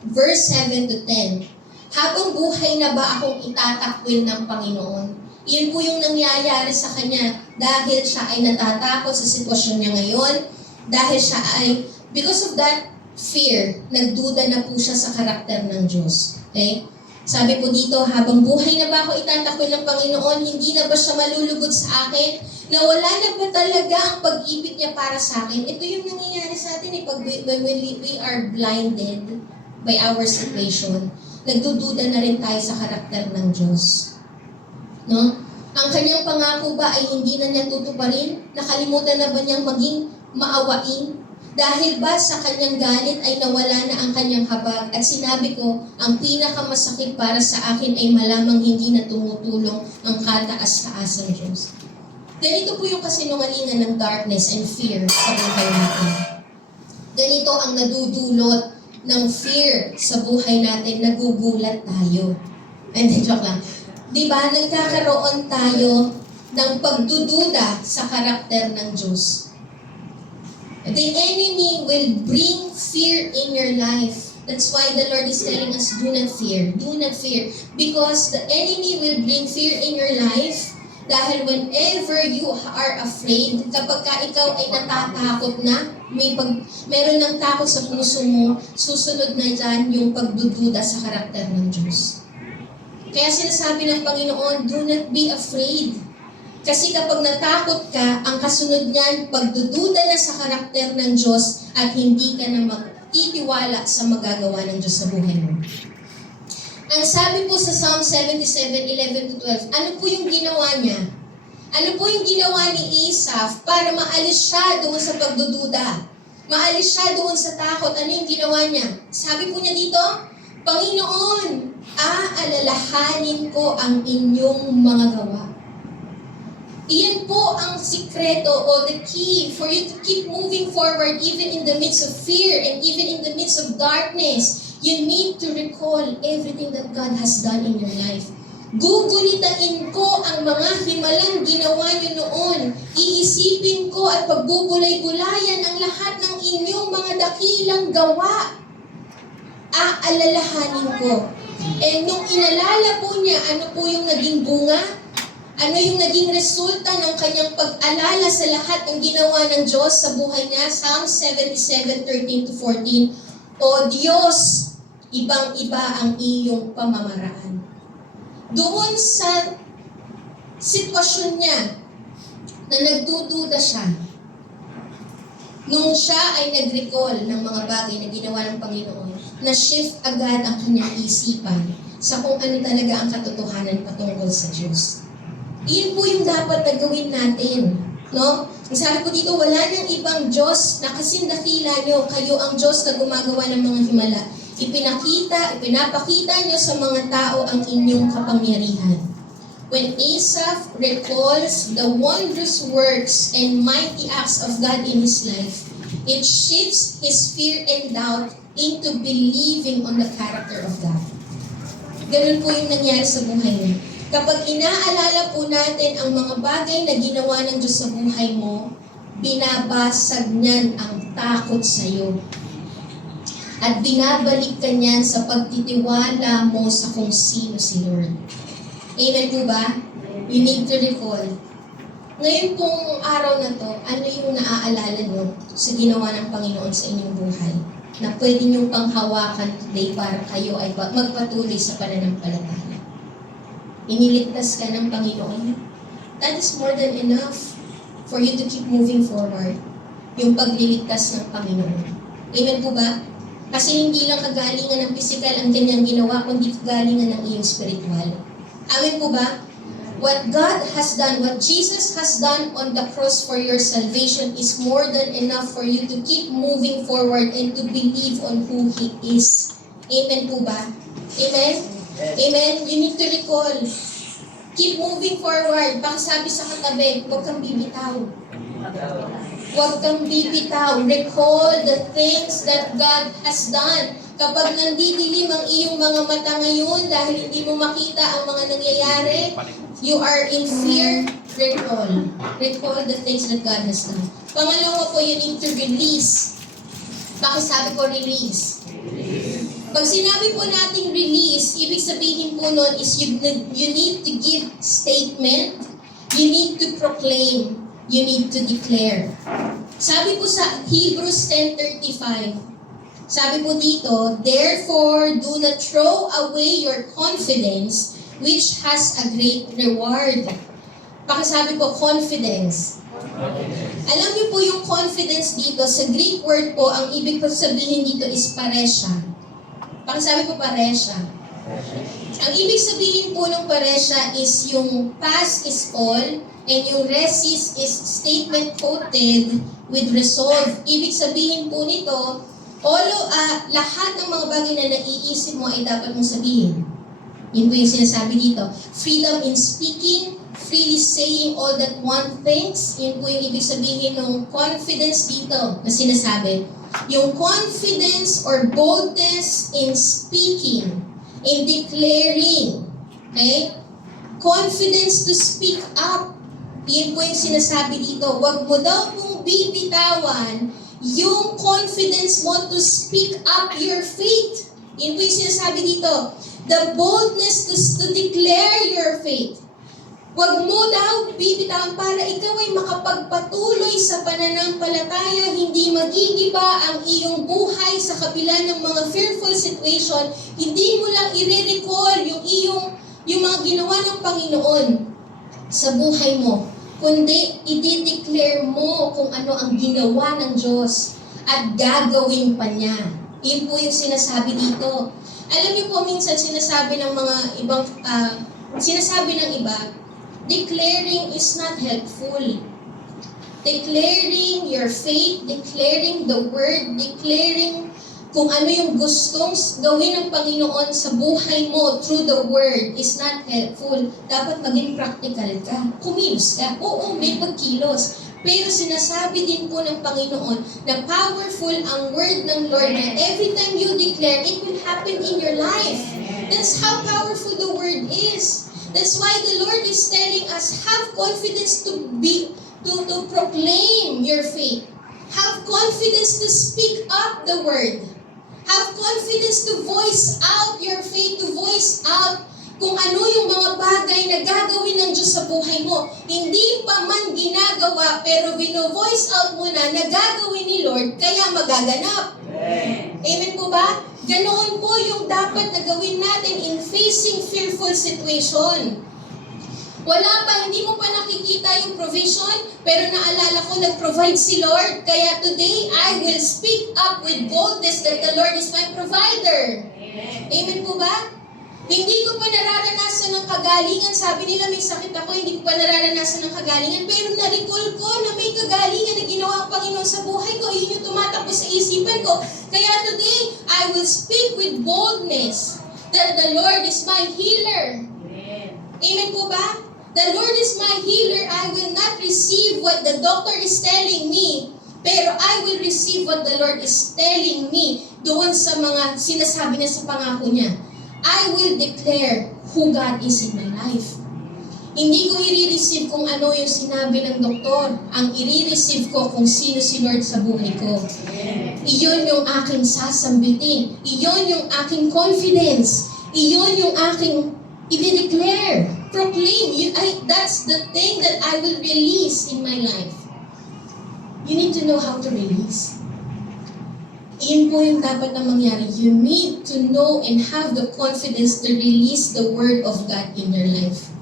verse 7 to 10, habang buhay na ba akong itatakwil ng Panginoon? Yun po yung nangyayari sa kanya dahil siya ay natatakot sa sitwasyon niya ngayon, dahil siya ay, because of that fear, nagduda na po siya sa karakter ng Diyos. Okay? Sabi po dito, habang buhay na ba ako itatakwil ng Panginoon, hindi na ba siya malulugod sa akin? Na wala na ba talaga ang pag-ibig niya para sa akin? Ito yung nangyayari sa atin when we are blinded by our situation. Nagdududa na rin tayo sa karakter ng Diyos. No? Ang kanyang pangako ba ay hindi na niya tutuparin? Nakalimutan na ba niyang maging maawain? Dahil ba sa kanyang galit ay nawala na ang kanyang habag? At sinabi ko, ang pinakamasakit para sa akin ay malamang hindi na tumutulong ang kataas-taasang Diyos. Ganito po yung kasinungalingan ng darkness and fear sa buhay natin. Ganito ang nadudulot ng fear sa buhay natin, nagugulat tayo. And joke lang. Diba, nagkakaroon tayo ng pagdududa sa karakter ng Diyos. The enemy will bring fear in your life. That's why the Lord is telling us, do not fear. Do not fear. Because the enemy will bring fear in your life. Dahil whenever you are afraid, kapag ka ikaw ay natatakot na, meron ng takot sa puso mo, susunod na dyan yung pagdududa sa karakter ng Diyos. Kaya sinasabi ng Panginoon, do not be afraid. Kasi kapag natakot ka, ang kasunod niyan, pagdududa na sa karakter ng Diyos at hindi ka na magtitiwala sa magagawa ng Diyos sa buhay mo. Ang sabi po sa Psalm 77:11-12, ano po yung ginawa niya? Ano po yung ginawa ni Asaph para maalis siya doon sa pagdududa? Maalis siya doon sa takot. Ano yung ginawa niya? Sabi po niya dito, Panginoon, aalalahanin ko ang inyong mga gawa. Iyan po ang sikreto o the key for you to keep moving forward even in the midst of fear and even in the midst of darkness. You need to recall everything that God has done in your life. Gugunitain ko ang mga himalang ginawa niyo noon. Iisipin ko at pagbubulay-bulayan ang lahat ng inyong mga dakilang gawa. Aalalahanin ko. And nung inalala po niya, ano po yung naging bunga? Ano yung naging resulta ng kanyang pag-alala sa lahat ng ginawa ng Diyos sa buhay niya? Psalm 77:13-14. O Diyos, ibang-iba ang iyong pamamaraan. Doon sa sitwasyon niya na nagdududa siya, nung siya ay nag-recall ng mga bagay na ginawa ng Panginoon, na-shift agad ang kanyang isipan sa kung ano talaga ang katotohanan patungkol sa Diyos. Iyon po yung dapat na gawin natin. No? Ang sabi po dito, wala nang ibang Diyos na kasing dakila nyo, kayo ang Diyos na gumagawa ng mga himala. Ipinapakita nyo sa mga tao ang inyong kapangyarihan. When Asaph recalls the wondrous works and mighty acts of God in his life, it shifts his fear and doubt into believing on the character of God. Ganun po yung nangyari sa buhay niya. Kapag inaalala po natin ang mga bagay na ginawa ng Diyos sa buhay mo, binabasag niyan ang takot sa iyo. At binabalik ka niyan sa pagtitiwala mo sa kung sino si Lord. Amen po ba? You need to recall. Ngayon pong araw na to, ano yung naaalala nyo sa ginawa ng Panginoon sa inyong buhay? Na pwede niyong panghawakan today para kayo ay magpatuloy sa pananampalataya. Iniligtas ka ng Panginoon. That is more than enough for you to keep moving forward. Yung pagliligtas ng Panginoon. Amen po ba? Kasi hindi lang kagalingan ng physical ang kanyang ginawa, kundi kagalingan ng iyong spiritual. Amen po ba? What God has done, what Jesus has done on the cross for your salvation is more than enough for you to keep moving forward and to believe on who He is. Amen po ba? Amen? Amen? You need to recall. Keep moving forward. Baka sabi sa katabi, huwag kang bibitaw. Huwag kang bibitaw. Recall the things that God has done. Kapag nandidilim ang iyong mga mata ngayon dahil hindi mo makita ang mga nangyayari, you are in fear, recall. Recall the things that God has done. Pangalawa po, you need to release. Bakit sabi ko release? Pag sinabi po nating release, ibig sabihin po nun is you need to give statement, you need to proclaim, you need to declare. Sabi po sa Hebrews 10:35, sabi po dito, therefore, do not throw away your confidence, which has a great reward. Pakisabi po, confidence. Alam niyo po yung confidence dito, sa Greek word po, ang ibig po sabihin dito is paresya. Pakisabi po, paresya. Ang ibig sabihin po ng paresya is yung past is all, and yung resist is statement quoted with resolve. Ibig sabihin po nito, lahat ng mga bagay na naiisip mo ay dapat mong sabihin. Yun po yung sinasabi dito. Freedom in speaking, freely saying all that one thinks. Yun po yung ibig sabihin ng confidence dito na sinasabi. Yung confidence or boldness in speaking, in declaring. Okay? Confidence to speak up. Yun po yung sinasabi dito. Huwag mo daw pong bibitawan yung confidence mo to speak up your faith. Yun po yung sinasabi dito. The boldness to declare your faith. Huwag mo daw bibitawan para ikaw ay makapagpatuloy sa pananampalataya, hindi magigiba ang iyong buhay sa kabila ng mga fearful situation. Hindi mo lang i-recall yung mga ginawa ng Panginoon sa buhay mo, kundi i-declare mo kung ano ang ginawa ng Diyos at gagawin pa niya. Yun po yung sinasabi dito. Alam niyo po, minsan sinasabi ng mga ibang, sinasabi ng iba, declaring is not helpful. Declaring your faith, declaring the word, declaring kung ano yung gustong gawin ng Panginoon sa buhay mo through the word is not helpful. Dapat maging practical ka. Kumilos ka. Oo, may pagkilos. Pero sinasabi din po ng Panginoon na powerful ang word ng Lord na every time you declare, it will happen in your life. That's how powerful the word is. That's why the Lord is telling us, have confidence to proclaim your faith. Have confidence to speak up the word. Have confidence to voice out your faith, to voice out kung ano yung mga bagay na gagawin ng Diyos sa buhay mo. Hindi pa man ginagawa, pero vino-voice out mo na gagawin ni Lord, kaya magaganap. Amen po ba? Ganoon po yung dapat na gawin natin in facing fearful situation. Wala pa, hindi mo pa nakikita yung provision, pero naalala ko, nag-provide si Lord. Kaya today, I will speak up with boldness that the Lord is my provider. Amen po ba? Hindi ko pa nararanasan ng kagalingan. Sabi nila may sakit ako, hindi ko pa nararanasan ng kagalingan. Pero na-recall ko na may kagalingan na ginawa ang Panginoon sa buhay ko. Yun yung tumatakbo sa isipan ko. Kaya today, I will speak with boldness that the Lord is my healer. Amen po ba? The Lord is my healer. I will not receive what the doctor is telling me, pero I will receive what the Lord is telling me doon sa mga sinasabi niya sa pangako niya. I will declare who God is in my life. Hindi ko i-receive kung ano yung sinabi ng doktor. Ang i-receive ko kung sino si Lord sa buhay ko. Iyon yung aking sasambitin. Iyon yung aking confidence. Iyon yung aking i-declare. Proclaim. That's the thing that I will release in my life. You need to know how to release. Iyon po yung dapat na mangyari. You need to know and have the confidence to release the Word of God in your life.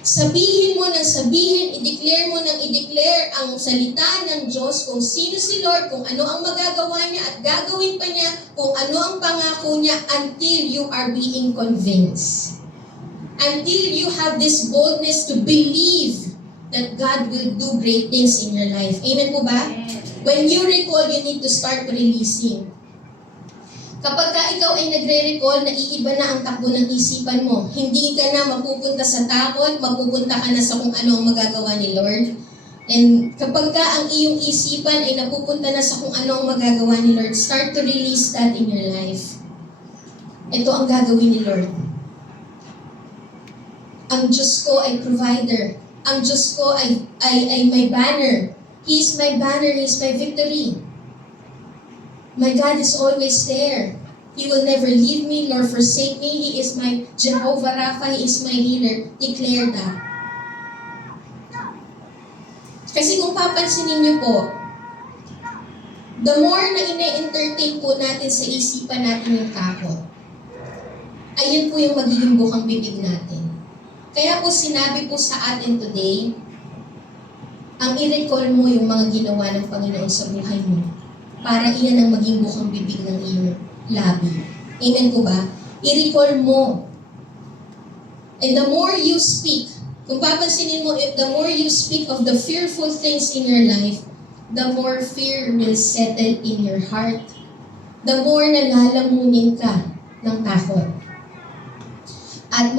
Sabihin mo ng sabihin, i-declare mo ng i-declare ang salita ng Diyos kung sino si Lord, kung ano ang magagawa niya at gagawin pa niya, kung ano ang pangako niya until you are being convinced. Until you have this boldness to believe that God will do great things in your life. Amen po ba? When you recall, you need to start releasing. Kapag ka ikaw ay nagre-recall, naiiba na ang takbo ng isipan mo. Hindi ka na mapupunta sa takot, mapupunta ka na sa kung ano ang magagawa ni Lord. And kapag ka ang iyong isipan ay napupunta na sa kung ano ang magagawa ni Lord, start to release that in your life. Ito ang gagawin ni Lord. Ang Diyos ko ay provider. Ang Diyos ko ay my banner. He is my banner. He is my victory. My God is always there. He will never leave me nor forsake me. He is my Jehovah Rapha. He is my healer. Declare that. Kasi kung papansinin niyo po, the more na ina-entertain po natin sa isipan natin yung takot, ayun po yung magiging bukang bibig natin. Kaya po sinabi po sa atin today, ang i-recall mo yung mga ginawa ng Panginoon sa buhay mo para iyan ang maging bukang bibig ng iyong labi. Amen po ba? I-recall mo. And the more you speak, kung papansinin mo, the more you speak of the fearful things in your life, the more fear will settle in your heart. The more nalalamunin ka ng takot. At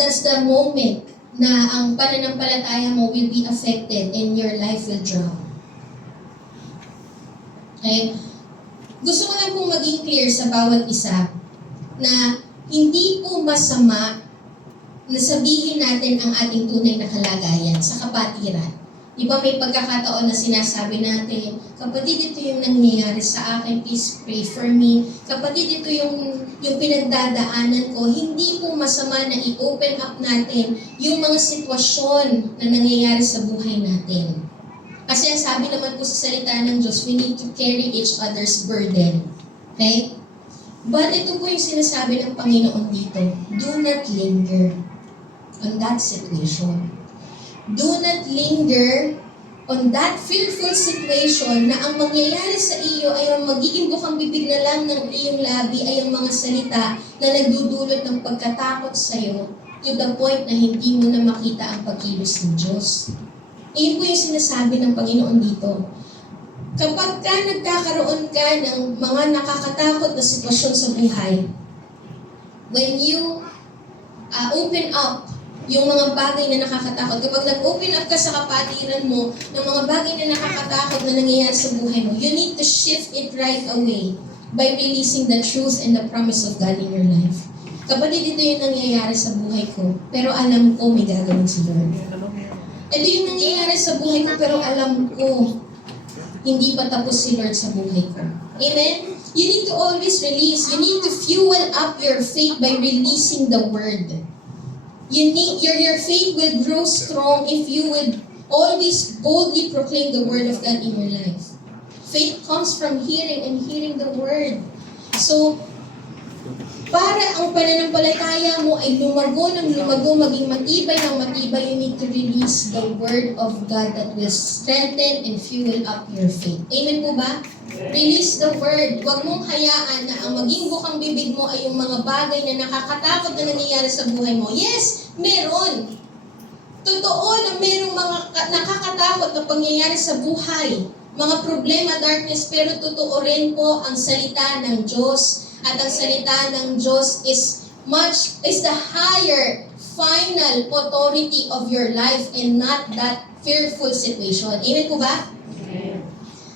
that's the moment na ang pananampalataya mo will be affected and your life will drown. Okay? Gusto ko lang pong maging clear sa bawat isa na hindi po masama na sabihin natin ang ating tunay na kalagayan sa kapatiran. Di ba may pagkakataon na sinasabi natin, kapatid, ito yung nangyayari sa akin, please pray for me. Kapatid, ito yung pinagdadaanan ko. Hindi po masama na i-open up natin yung mga sitwasyon na nangyayari sa buhay natin. Kasi ang sabi naman po sa salita ng Diyos, we need to carry each other's burden. Okay? But ito po yung sinasabi ng Panginoon dito, do not linger on that situation. Do not linger on that fearful situation na ang mangyayari sa iyo ay ang magiging bukang bibig na lang ng iyong labi ay ang mga salita na nagdudulot ng pagkatakot sa iyo to the point na hindi mo na makita ang pagkilos ng Diyos. Iyon po yung sinasabi ng Panginoon dito. Kapag ka nagkakaroon ka ng mga nakakatakot na sitwasyon sa buhay, when you open up yung mga bagay na nakakatakot, kapag nag-open up ka sa kapatiran mo ng mga bagay na nakakatakot na nangyayari sa buhay mo, you need to shift it right away by releasing the truth and the promise of God in your life. Kapatid, ito yung nangyayari sa buhay ko, pero alam ko may gagawin si Lord. Ito yung nangyayari sa buhay ko, pero alam ko hindi pa tapos si Lord sa buhay ko. Amen? You need to always release. You need to fuel up your faith by releasing the word. You need your faith will grow strong if you would always boldly proclaim the word of God in your life. Faith comes from hearing and hearing the word. So, para ang pananampalataya mo ay lumago ng lumago, maging matibay ng matibay, you need to release the word of God that will strengthen and fuel up your faith. Amen po ba? Release the word. Huwag mong hayaan na ang maging bukang bibig mo ay yung mga bagay na nakakatakot na nangyayari sa buhay mo. Yes, meron. Totoo na merong mga nakakatakot na pangyayari sa buhay. Mga problema, darkness, pero totoo rin po ang salita ng Diyos. At ang salita ng Diyos is the higher final authority of your life and not that fearful situation. Amen po ba?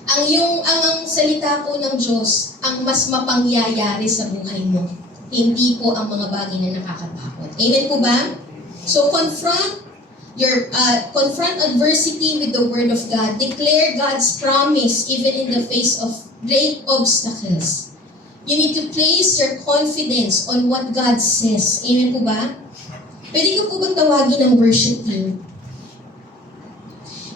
Ang salita po ng Diyos ang mas mapangyayari sa buhay mo. Hindi po ang mga bagay na nakakatakot. Amen po ba? So confront adversity with the word of God. Declare God's promise even in the face of great obstacles. You need to place your confidence on what God says. Amen po ba? Pwede ko po bang tawagin ang worship team?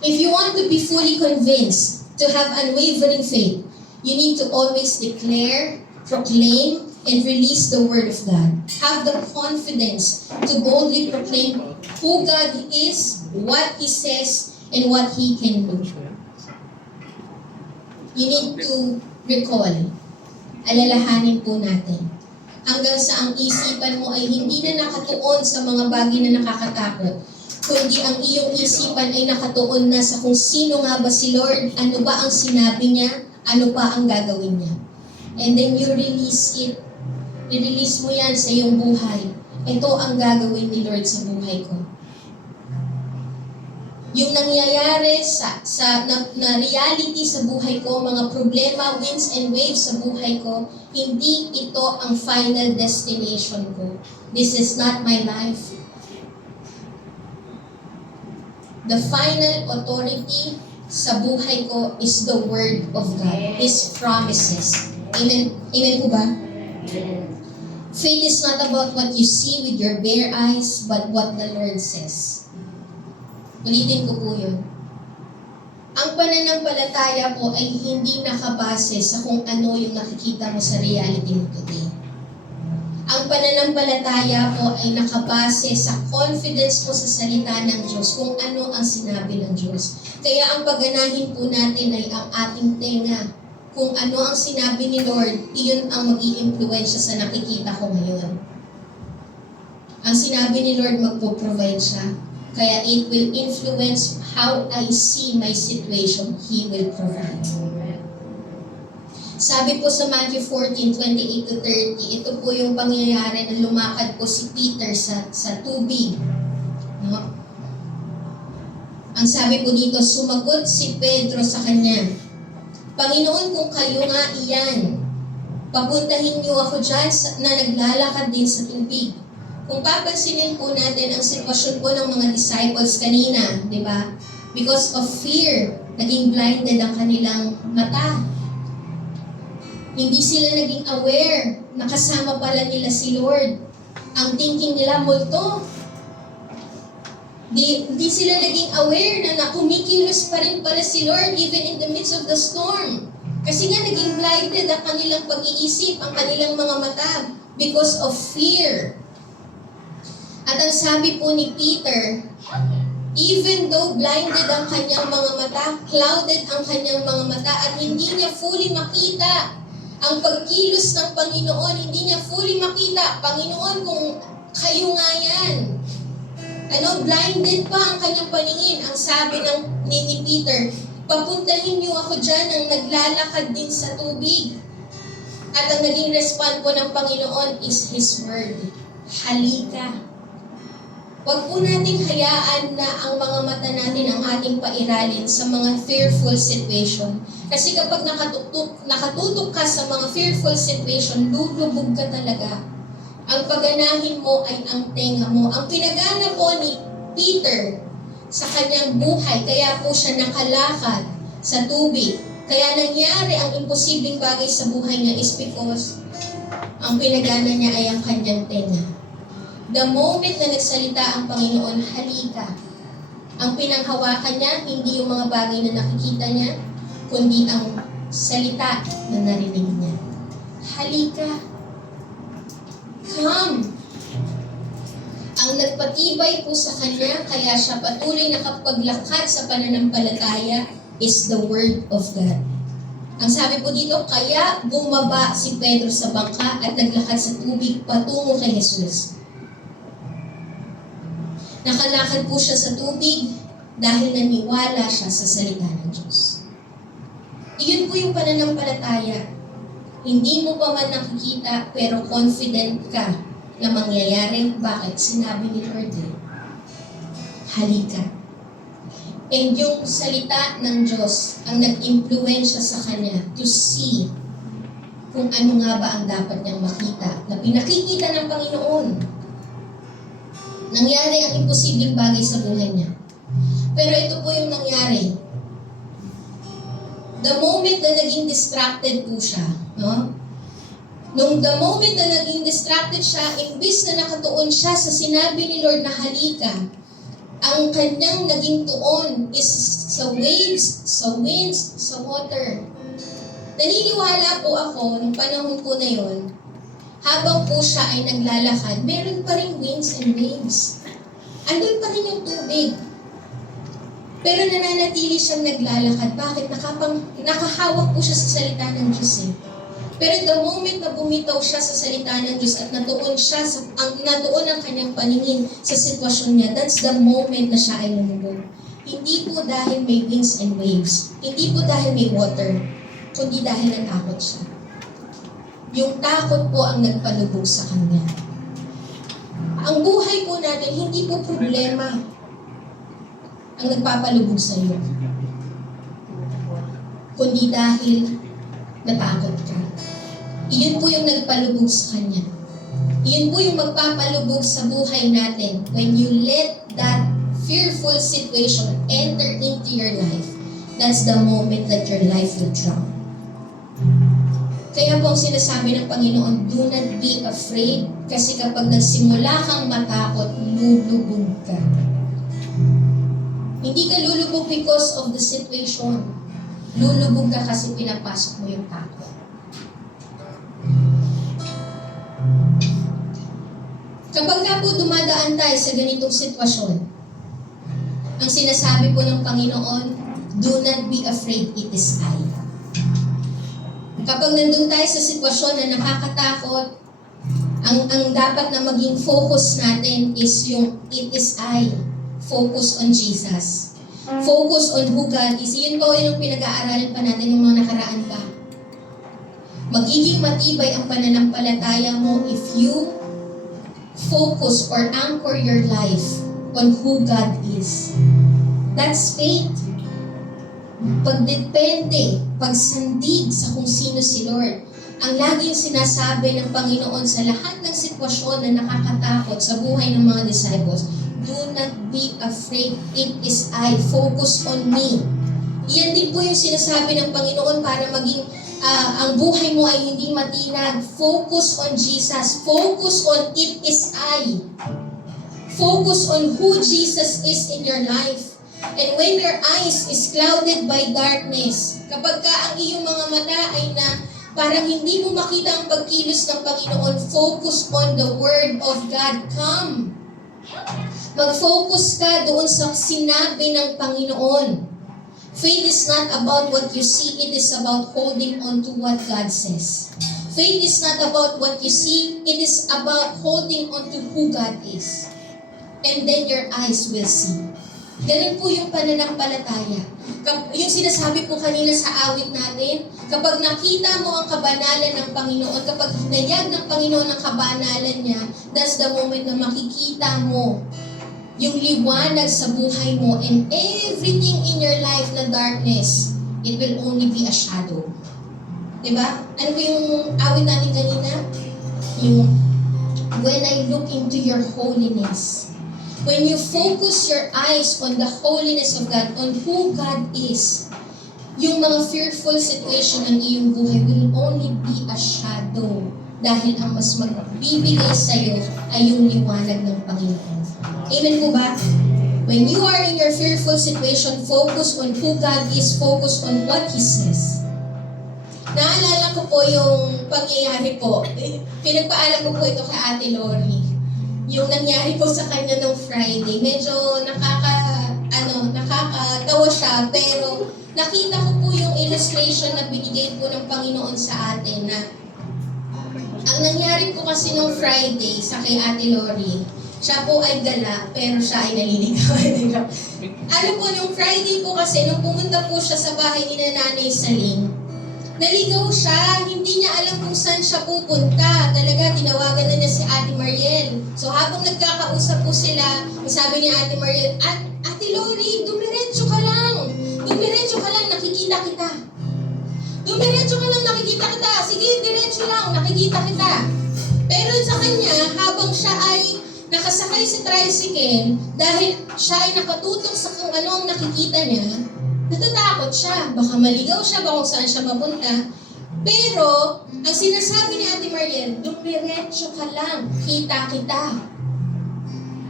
If you want to be fully convinced, to have unwavering faith, you need to always declare, proclaim, and release the word of God. Have the confidence to boldly proclaim who God is, what He says, and what He can do. You need to recall, alalahanin po natin, hanggang sa ang isipan mo ay hindi na nakatuon sa mga bagay na nakakatakot, kundi ang iyong isipan ay nakatuon na sa kung sino nga ba si Lord, ano ba ang sinabi niya, ano pa ang gagawin niya. And then you release it. I-release mo yan sa iyong buhay. Ito ang gagawin ni Lord sa buhay ko. Yung nangyayari na reality sa buhay ko, mga problema, winds and waves sa buhay ko, hindi ito ang final destination ko. This is not my life. The final authority sa buhay ko is the Word of God, His promises. Amen? Amen po ba? Faith is not about what you see with your bare eyes, but what the Lord says. Ulitin ko po yun. Ang pananampalataya po ay hindi nakabase sa kung ano yung nakikita mo sa reality mo today. Ang pananampalataya po ay nakabase sa confidence mo sa salita ng Diyos, kung ano ang sinabi ng Diyos. Kaya ang pagganahin po natin ay ang ating tenga. Kung ano ang sinabi ni Lord, iyon ang mag-i-impluensya sa nakikita ko ngayon. Ang sinabi ni Lord, magpo-provide siya. Kaya it will influence how I see my situation. He will provide. Sabi po sa Matthew 14:28-30, ito po yung pangyayari na lumakad po si Peter sa tubig. No? Ang sabi po dito, sumagot si Pedro sa kanya, Panginoon, kung kayo nga iyan, papuntahin niyo ako dyan na naglalakad din sa tubig. Kung papansinin po natin ang sitwasyon po ng mga disciples kanina, di ba? Because of fear, naging blinded ang kanilang mata. Hindi sila naging aware na kasama pala nila si Lord. Ang thinking nila, multo. Di sila naging aware na kumikilos pa rin pala si Lord even in the midst of the storm. Kasi nga naging blinded ang kanilang pag-iisip, ang kanilang mga mata because of fear. At ang sabi po ni Peter, even though blinded ang kanyang mga mata, clouded ang kanyang mga mata at hindi niya fully makita ang pagkilos ng Panginoon, hindi niya fully makita, Panginoon, kung kayo nga yan. Blinded pa ang kanyang paningin. Ang sabi ni Peter, papuntahin niyo ako dyan ang naglalakad din sa tubig. At ang naging response po ng Panginoon is His Word. Halika. Huwag po nating hayaan na ang mga mata natin ang ating pairalin sa mga fearful situation. Kasi kapag nakatutok ka sa mga fearful situation, lulubog ka talaga. Ang pagganahin mo ay ang tenga mo. Ang pinagana po ni Peter sa kanyang buhay, kaya po siya nakalakad sa tubig, Kaya nangyari ang imposibleng bagay sa buhay niya is because ang pinagana niya ay ang kanyang tenga. The moment na nagsalita ang Panginoon, halika. Ang pinanghawakan niya, hindi yung mga bagay na nakikita niya, kundi ang salita na narinig niya. Halika. Come. Ang nagpatibay po sa kanya, kaya siya patuloy nakapaglakad sa pananampalataya, is the Word of God. Ang sabi po dito, kaya bumaba si Pedro sa bangka at naglakad sa tubig patungo kay Jesus. Nakalakad po siya sa tubig dahil naniwala siya sa salita ng Diyos. Iyon po yung pananampalataya. Hindi mo pa man nakikita pero confident ka na mangyayari. Bakit? Sinabi ni Lord halika. And yung salita ng Diyos ang nag-impluensya sa kanya to see kung ano nga ba ang dapat niyang makita na pinakikita ng Panginoon. Nangyari ang imposibleng bagay sa buhay niya. Pero ito po yung nangyari. The moment na naging distracted po siya, no? The moment na naging distracted siya, imbis na nakatuon siya sa sinabi ni Lord na halika, ang kanyang naging tuon is sa waves, sa winds, sa water. Naniniwala po ako, nung panahon po na yon, habang po siya ay naglalakad, meron pa rin winds and waves. Andun pa rin yung tubig. Pero nananatili siyang naglalakad. Bakit? Nakahawak po siya sa salita ng Diyos eh. Pero the moment na bumitaw siya sa salita ng Diyos at natuon ang kanyang paningin sa sitwasyon niya, that's the moment na siya ay lumubog. Hindi po dahil may winds and waves. Hindi po dahil may water. Kundi dahil natakot siya. Yung takot po ang nagpalubog sa kanya. Ang buhay po natin, hindi po problema ang nagpapalubog sa iyo. Kundi dahil natakot ka. Iyon po yung nagpalubog sa kanya. Iyon po yung magpapalubog sa buhay natin when you let that fearful situation enter into your life. That's the moment that your life will drown. Kaya po ang sinasabi ng Panginoon, do not be afraid kasi kapag nagsimula kang matakot, lulubog ka. Hindi ka lulubog because of the situation. Lulubog ka kasi pinapasok mo yung takot. Kapag ka po dumadaan tayo sa ganitong sitwasyon, ang sinasabi po ng Panginoon, do not be afraid, it is I. Kapag nandun tayo sa sitwasyon na nakakatakot, ang dapat na maging focus natin is yung it is I. Focus on Jesus. Focus on who God is. Yun po yung pinag-aaralan pa natin yung mga nakaraan pa. Magiging matibay ang pananampalataya mo if you focus or anchor your life on who God is. That's faith. Pagdepende, pagsandig sa kung sino si Lord. Ang laging sinasabi ng Panginoon sa lahat ng sitwasyon na nakakatakot sa buhay ng mga disciples, do not be afraid, it is I. Focus on me. Iyan din po yung sinasabi ng Panginoon para maging ang buhay mo ay hindi matinag. Focus on Jesus. Focus on it is I. Focus on who Jesus is in your life. And when your eyes is clouded by darkness, kapag ka ang iyong mga mata ay na parang hindi mo makita ang pagkilos ng Panginoon, focus on the Word of God. Come. Mag-focus ka doon sa sinabi ng Panginoon. Faith is not about what you see, it is about holding on to what God says. Faith is not about what you see, it is about holding on to who God is. And then your eyes will see. Ganun po yung pananampalataya. Yung sinasabi po kanina sa awit natin, kapag nakita mo ang kabanalan ng Panginoon, kapag hinayag ng Panginoon ang kabanalan niya, that's the moment na makikita mo yung liwanag sa buhay mo, and everything in your life na darkness, it will only be a shadow. Diba? Ano po yung awit natin kanina? Yung, when I look into your holiness. When you focus your eyes on the holiness of God, on who God is, yung mga fearful situation ng iyong buhay will only be a shadow dahil ang mas magbibigay sa'yo ay yung liwanag ng Panginoon. Amen po ba? When you are in your fearful situation, focus on who God is, focus on what He says. Naalala ko po yung pangyayari po. Pinagpaalam ko po ito kay Ate Lori. Yung nangyari po sa kanya nung Friday. Medyo nakakatawa siya, pero nakita ko po yung illustration na binigay po ng Panginoon sa atin na ang nangyari po kasi nung Friday sa kay Ate Lori, siya po ay gala, pero siya ay naliligawan. Ano po, nung Friday po kasi, nung pumunta po siya sa bahay ni Nanay Saling, naligaw siya, hindi niya alam kung saan siya pupunta. Talaga, tinawagan na niya si Ate Mariel. So habang nagkakausap po sila, sabi ni Ate Mariel, Ate Lori, dumiretso ka lang. Dumiretso ka lang, nakikita kita. Dumiretso ka lang, nakikita kita. Sige, diretso lang, nakikita kita. Pero sa kanya, habang siya ay nakasakay sa tricycle, dahil siya ay nakatutok sa kung ano ang nakikita niya, natatakot siya. Baka maligaw siya, baka kung saan siya mapunta. Pero, ang sinasabi ni Ate Mariel, dumiretso ka lang, kita kita.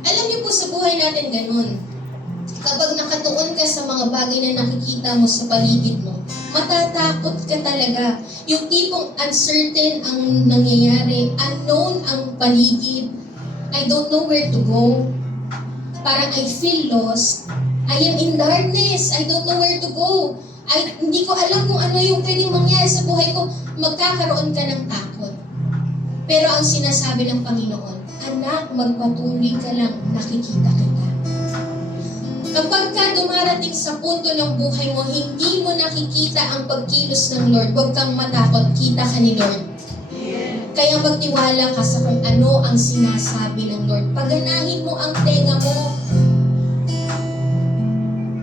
Alam niyo po sa buhay natin ganun. Kapag nakatuon ka sa mga bagay na nakikita mo sa paligid mo, matatakot ka talaga. Yung tipong uncertain ang nangyayari, unknown ang paligid. I don't know where to go. Parang I feel lost. I am in darkness. I don't know where to go. Hindi ko alam kung ano yung pwedeng mangyari sa buhay ko. Magkakaroon ka ng takot. Pero ang sinasabi ng Panginoon, anak, magpatuloy ka lang, nakikita kita. Kapag ka dumarating sa punto ng buhay mo, hindi mo nakikita ang pagkilos ng Lord, huwag kang matakot, kita ka ni Lord. Kaya magtiwala ka sa kung ano ang sinasabi ng Lord. Paganahin mo ang tenga mo.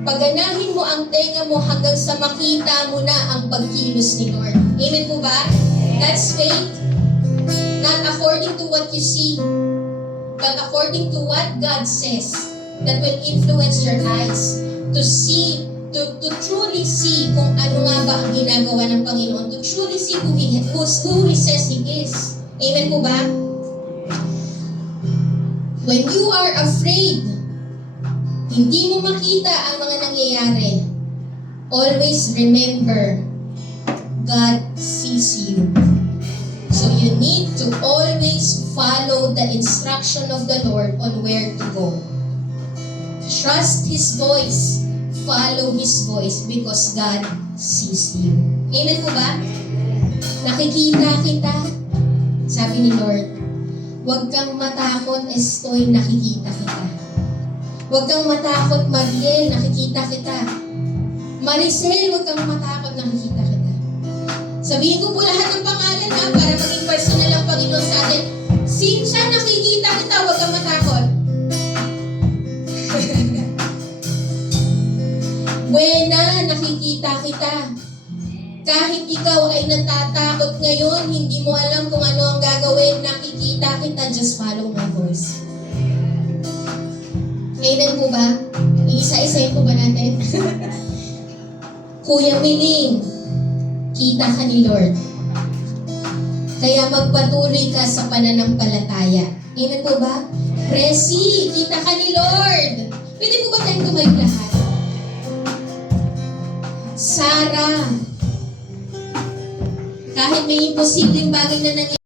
Paganahin mo ang tenga mo hanggang sa makita mo na ang pagkilos ni Lord. Amen po ba? That's faith. Not according to what you see, but according to what God says. That will influence your eyes to see, to truly see kung ano nga ba ang ginagawa ng Panginoon. To truly see who He says He is. Amen po ba? When you are afraid, hindi mo makita ang mga nangyayari, always remember, God sees you. So you need to always follow the instruction of the Lord on where to go. Trust His voice. Follow His voice because God sees you. Amen po ba? Nakikita kita. Sabi ni Lord, huwag kang matakot, Estoy, nakikita kita. Huwag kang matakot, Mariel, nakikita kita. Maricel, huwag kang matakot, nakikita kita. Sabihin ko po lahat ng pangalan para maging personal ang Panginoon sa atin. Sinsya, nakikita kita, huwag kang matakot. Buena, nakikita kita. Kahit ikaw ay natatakot ngayon, hindi mo alam kung ano ang gagawin, nakikita kita, just follow my voice. Amen po ba? Iisa-isayin po ba natin? Kuya Miling, kita ka ni Lord. Kaya magpatuloy ka sa pananampalataya. Amen po ba? Presi, kita ka ni Lord. Pwede po ba tayong tumayo lahat? Sarah, kahit may imposibleng bagay na nangyayari,